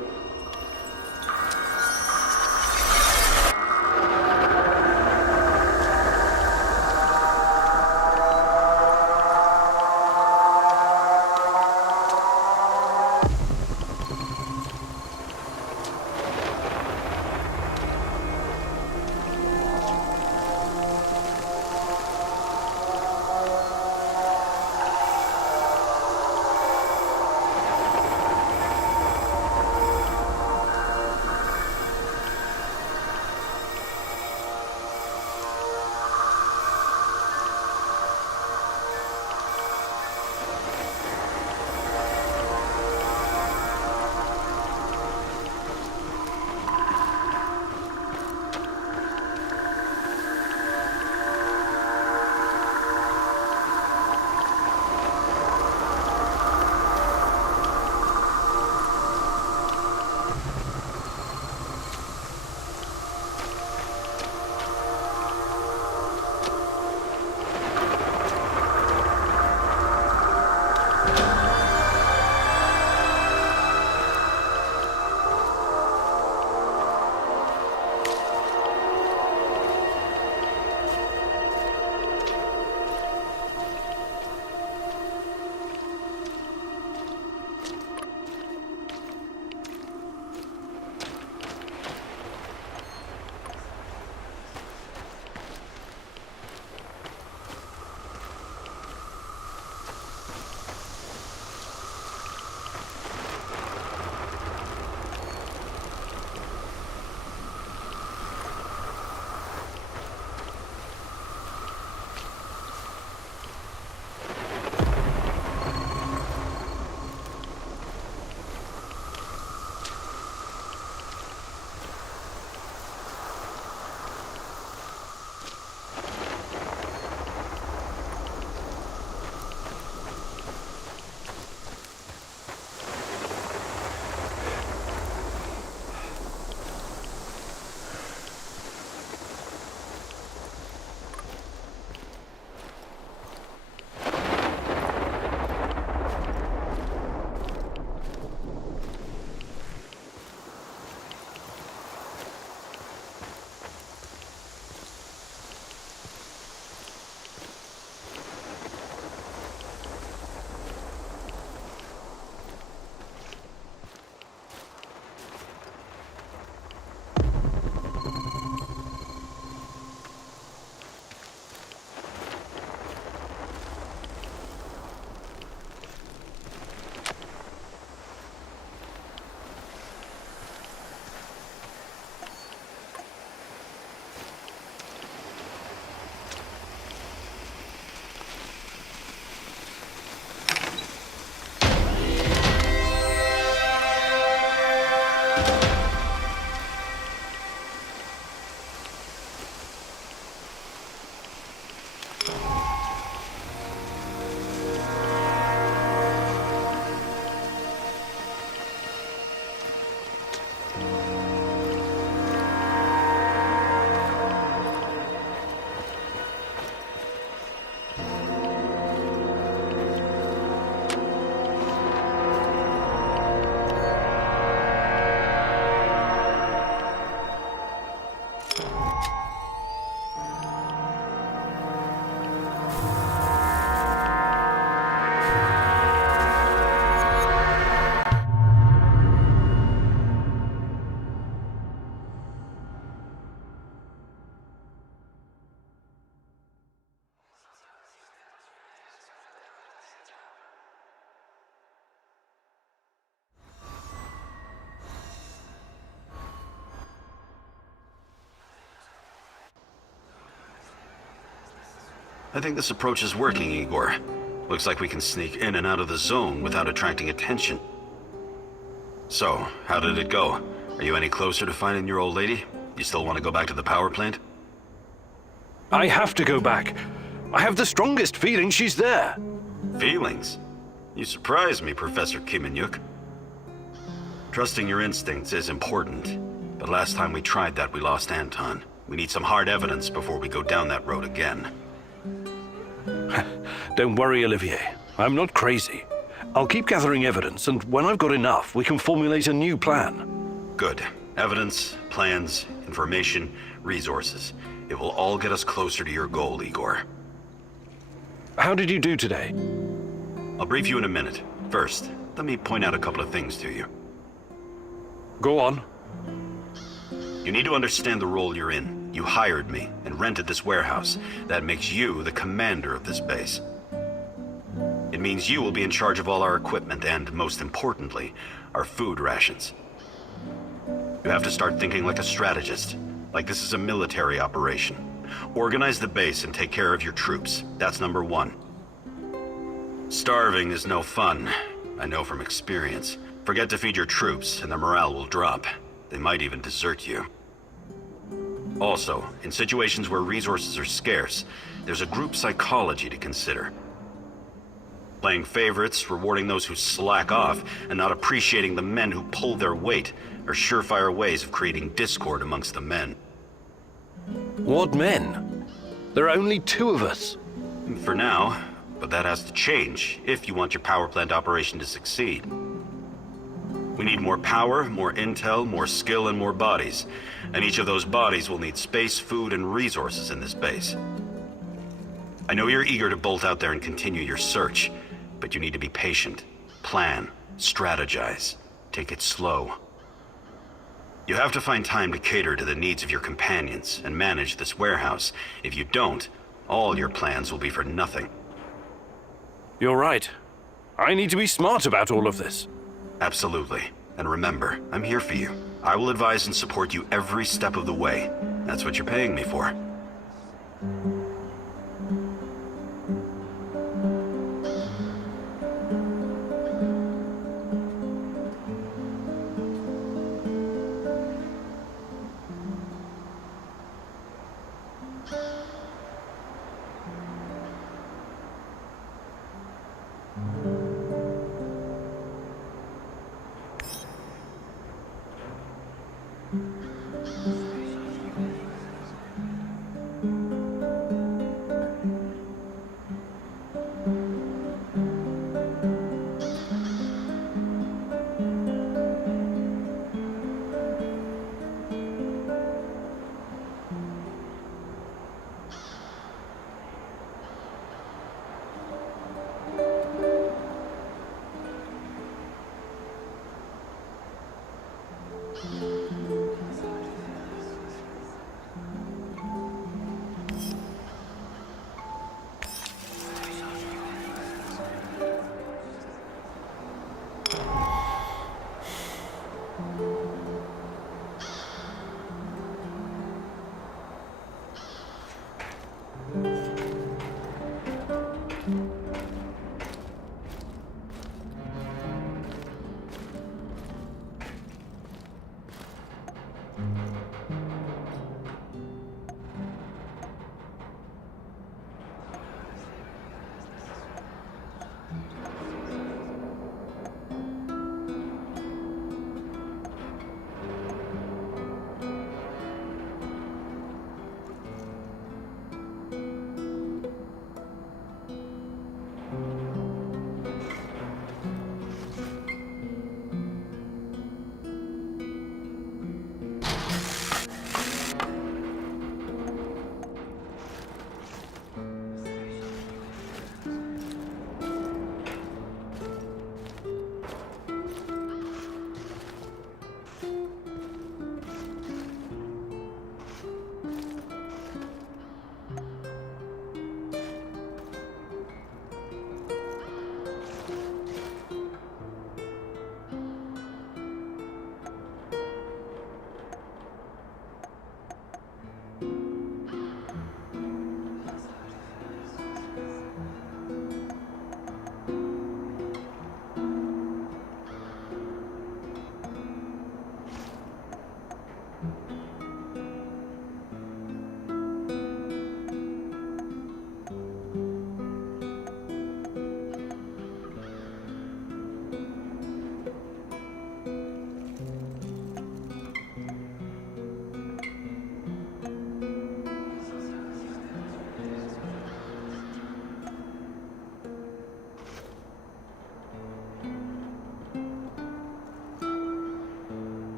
I think this approach is working, Igor. Looks like we can sneak in and out of the zone without attracting attention. So, how did it go? Are you any closer to finding your old lady? You still want to go back to the power plant? I have to go back. I have the strongest feeling she's there. Feelings? You surprise me, Professor Kiminyuk. Trusting your instincts is important, but last time we tried that, we lost Anton. We need some hard evidence before we go down that road again. Don't worry, Olivier. I'm not crazy. I'll keep gathering evidence, and when I've got enough, we can formulate a new plan. Good. Evidence, plans, information, resources. It will all get us closer to your goal, Igor. How did you do today? I'll brief you in a minute. First, let me point out a couple of things to you. Go on. You need to understand the role you're in. You hired me and rented this warehouse. That makes you the commander of this base. It means you will be in charge of all our equipment and, most importantly, our food rations. You have to start thinking like a strategist, like this is a military operation. Organize the base and take care of your troops. That's number one. Starving is no fun. I know from experience. Forget to feed your troops and their morale will drop. They might even desert you. Also, in situations where resources are scarce, there's a group psychology to consider. Playing favorites, rewarding those who slack off, and not appreciating the men who pull their weight are surefire ways of creating discord amongst the men. What men? There are only 2 of us. For now, but that has to change if you want your power plant operation to succeed. We need more power, more intel, more skill, and more bodies. And each of those bodies will need space, food, and resources in this base. I know you're eager to bolt out there and continue your search, but you need to be patient, plan, strategize, take it slow. You have to find time to cater to the needs of your companions and manage this warehouse. If you don't, all your plans will be for nothing. You're right. I need to be smart about all of this. Absolutely. And remember, I'm here for you. I will advise and support you every step of the way. That's what you're paying me for.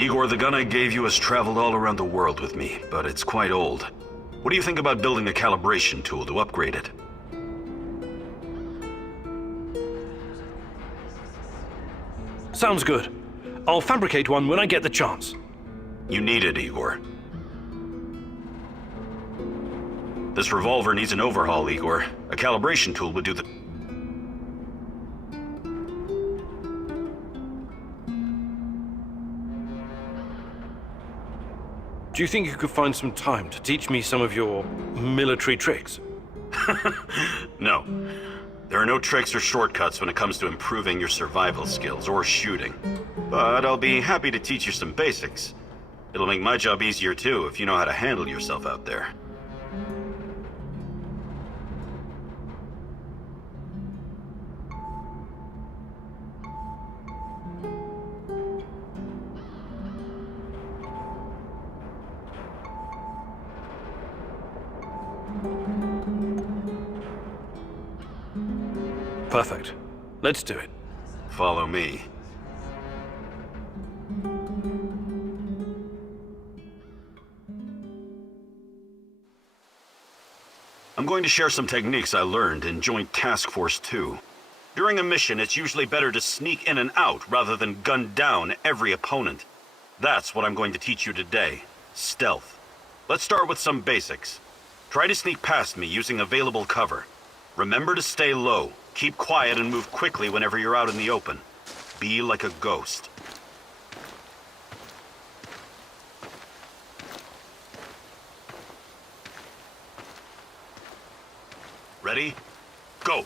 Igor, the gun I gave you has traveled all around the world with me, but it's quite old. What do you think about building a calibration tool to upgrade it? Sounds good. I'll fabricate one when I get the chance. You need it, Igor. This revolver needs an overhaul, Igor. A calibration tool would do the... Do you think you could find some time to teach me some of your military tricks? No. There are no tricks or shortcuts when it comes to improving your survival skills or shooting. But I'll be happy to teach you some basics. It'll make my job easier too if you know how to handle yourself out there. Perfect. Let's do it. Follow me. I'm going to share some techniques I learned in Joint Task Force 2. During a mission, it's usually better to sneak in and out rather than gun down every opponent. That's what I'm going to teach you today. Stealth. Let's start with some basics. Try to sneak past me using available cover. Remember to stay low. Keep quiet and move quickly whenever you're out in the open. Be like a ghost. Ready? Go!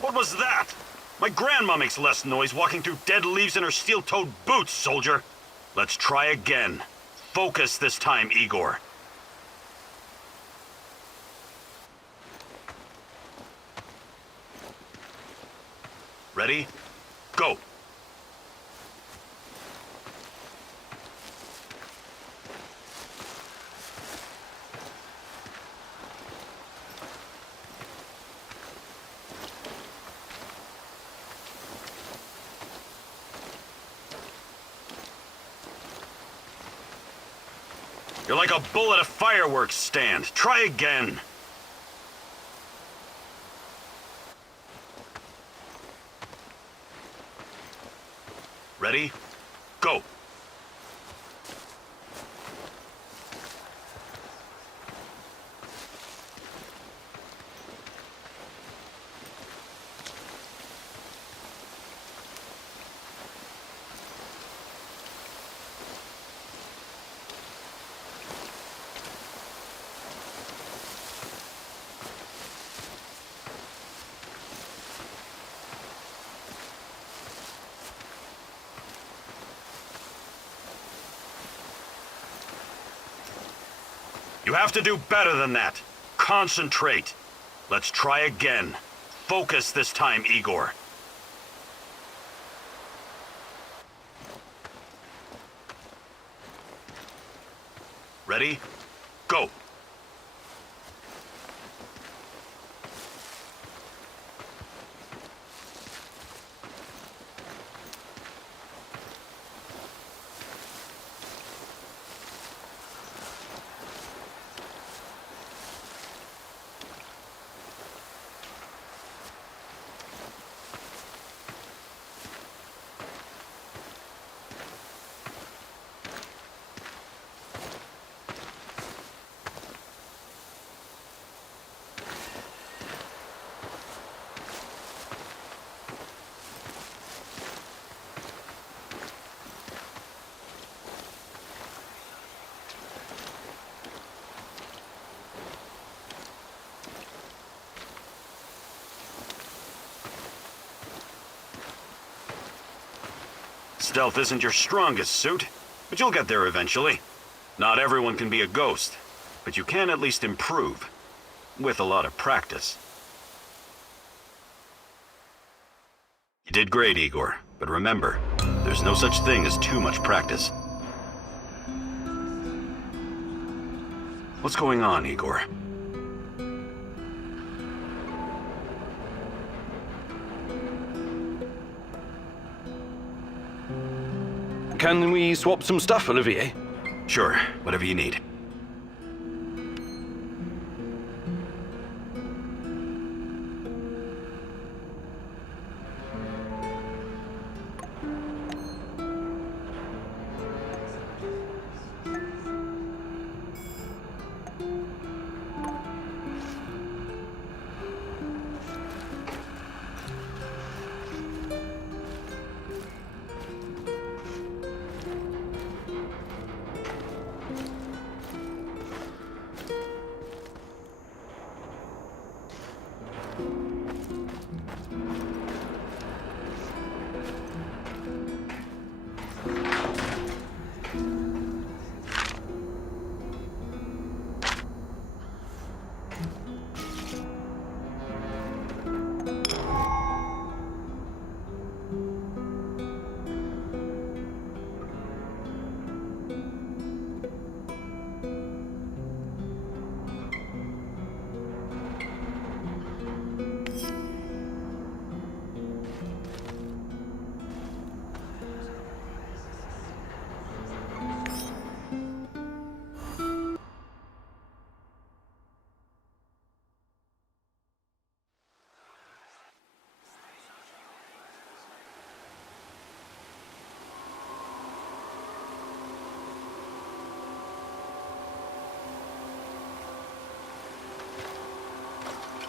What was that? My grandma makes less noise walking through dead leaves in her steel-toed boots, soldier. Let's try again. Focus this time, Igor. Ready? Go! You're like a bull at a fireworks stand. Try again. Ready? Go. You have to do better than that. Concentrate. Let's try again. Focus this time, Igor. Ready? Go. Stealth isn't your strongest suit, but you'll get there eventually. Not everyone can be a ghost, but you can at least improve, with a lot of practice. You did great, Igor. But remember, there's no such thing as too much practice. What's going on, Igor? Can we swap some stuff, Olivier? Sure, whatever you need.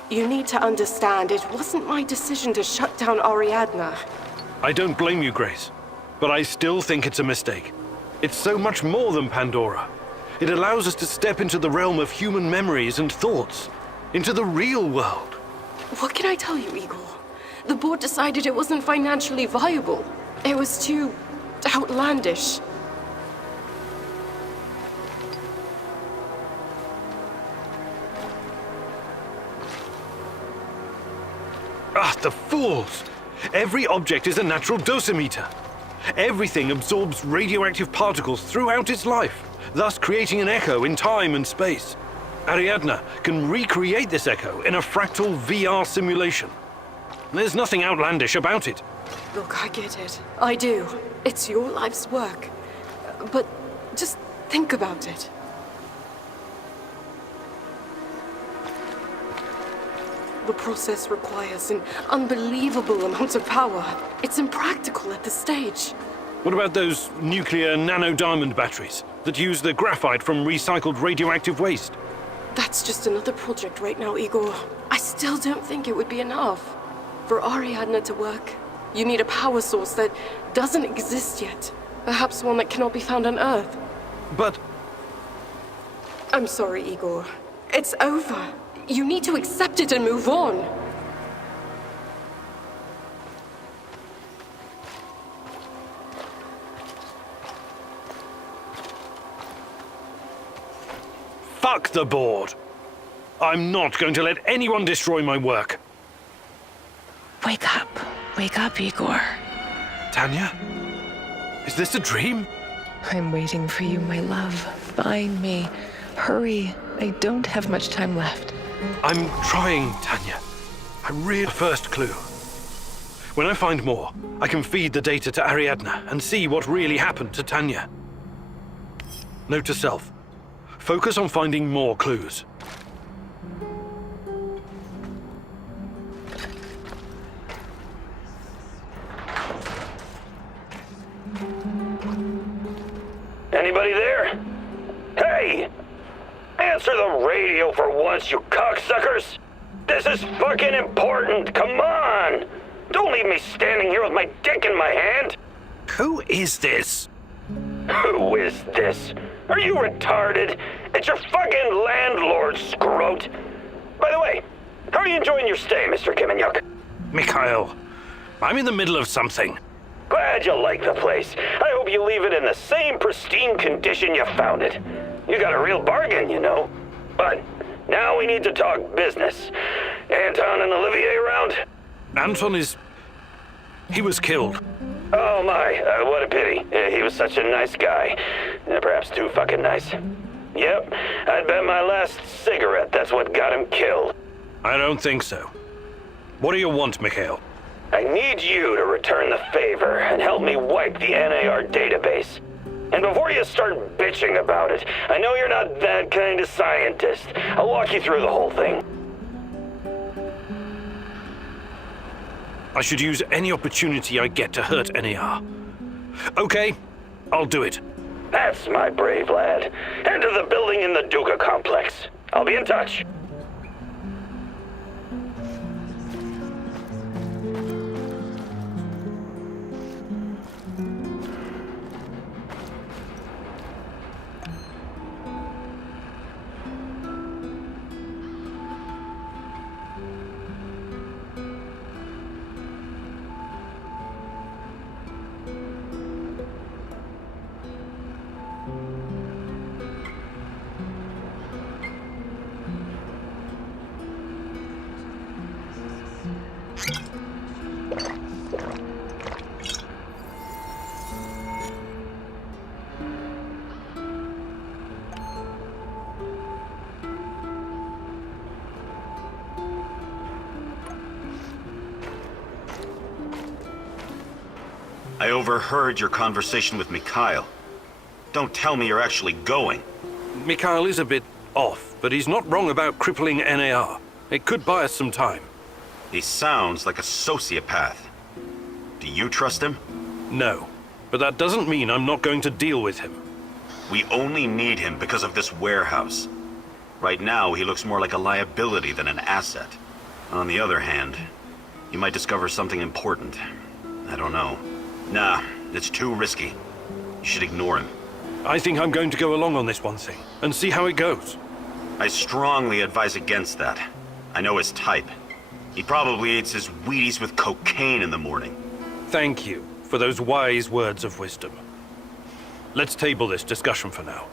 You need to understand, it wasn't my decision to shut down Ariadna. I don't blame you, Grace. But I still think it's a mistake. It's so much more than Pandora. It allows us to step into the realm of human memories and thoughts. Into the real world. What can I tell you, Igor? The board decided it wasn't financially viable. It was too outlandish. Ah, the fools! Every object is a natural dosimeter. Everything absorbs radioactive particles throughout its life, thus creating an echo in time and space. Ariadna can recreate this echo in a fractal VR simulation. There's nothing outlandish about it. Look, I get it. I do. It's your life's work. But just think about it. The process requires an unbelievable amount of power. It's impractical at this stage. What about those nuclear nano-diamond batteries that use the graphite from recycled radioactive waste? That's just another project right now, Igor. I still don't think it would be enough. For Ariadna to work, you need a power source that doesn't exist yet. Perhaps one that cannot be found on Earth. But... I'm sorry, Igor. It's over. You need to accept it and move on. Fuck the board. I'm not going to let anyone destroy my work. Wake up. Wake up, Igor. Tanya? Is this a dream? I'm waiting for you, my love. Find me. Hurry. I don't have much time left. I'm trying, Tanya. I really... First clue. When I find more, I can feed the data to Ariadna and see what really happened to Tanya. Note to self. Focus on finding more clues. Anybody there? Hey! Answer the radio for once, you cocksuckers! This is fucking important, come on! Don't leave me standing here with my dick in my hand! Who is this? Who is this? Are you retarded? It's your fucking landlord, scrote! By the way, how are you enjoying your stay, Mr. Kiminyuk? Mikhail, I'm in the middle of something. Glad you like the place. I hope you leave it in the same pristine condition you found it. You got a real bargain, you know. But now we need to talk business. Anton and Olivier around? Anton is He was killed. Oh my, what a pity. He was such a nice guy. Perhaps too fucking nice. Yep, I'd bet my last cigarette that's what got him killed. I don't think so. What do you want, Mikhail? I need you to return the favor and help me wipe the NAR database. And before you start bitching about it, I know you're not that kind of scientist. I'll walk you through the whole thing. I should use any opportunity I get to hurt NAR. Okay, I'll do it. That's my brave lad. Head to the building in the Duga complex. I'll be in touch. I overheard your conversation with Mikhail. Don't tell me you're actually going. Mikhail is a bit off, but he's not wrong about crippling NAR. It could buy us some time. He sounds like a sociopath. Do you trust him? No, but that doesn't mean I'm not going to deal with him. We only need him because of this warehouse. Right now, he looks more like a liability than an asset. On the other hand, you might discover something important. I don't know. Nah, it's too risky. You should ignore him. I think I'm going to go along on this one thing, and see how it goes. I strongly advise against that. I know his type. He probably eats his Wheaties with cocaine in the morning. Thank you for those wise words of wisdom. Let's table this discussion for now.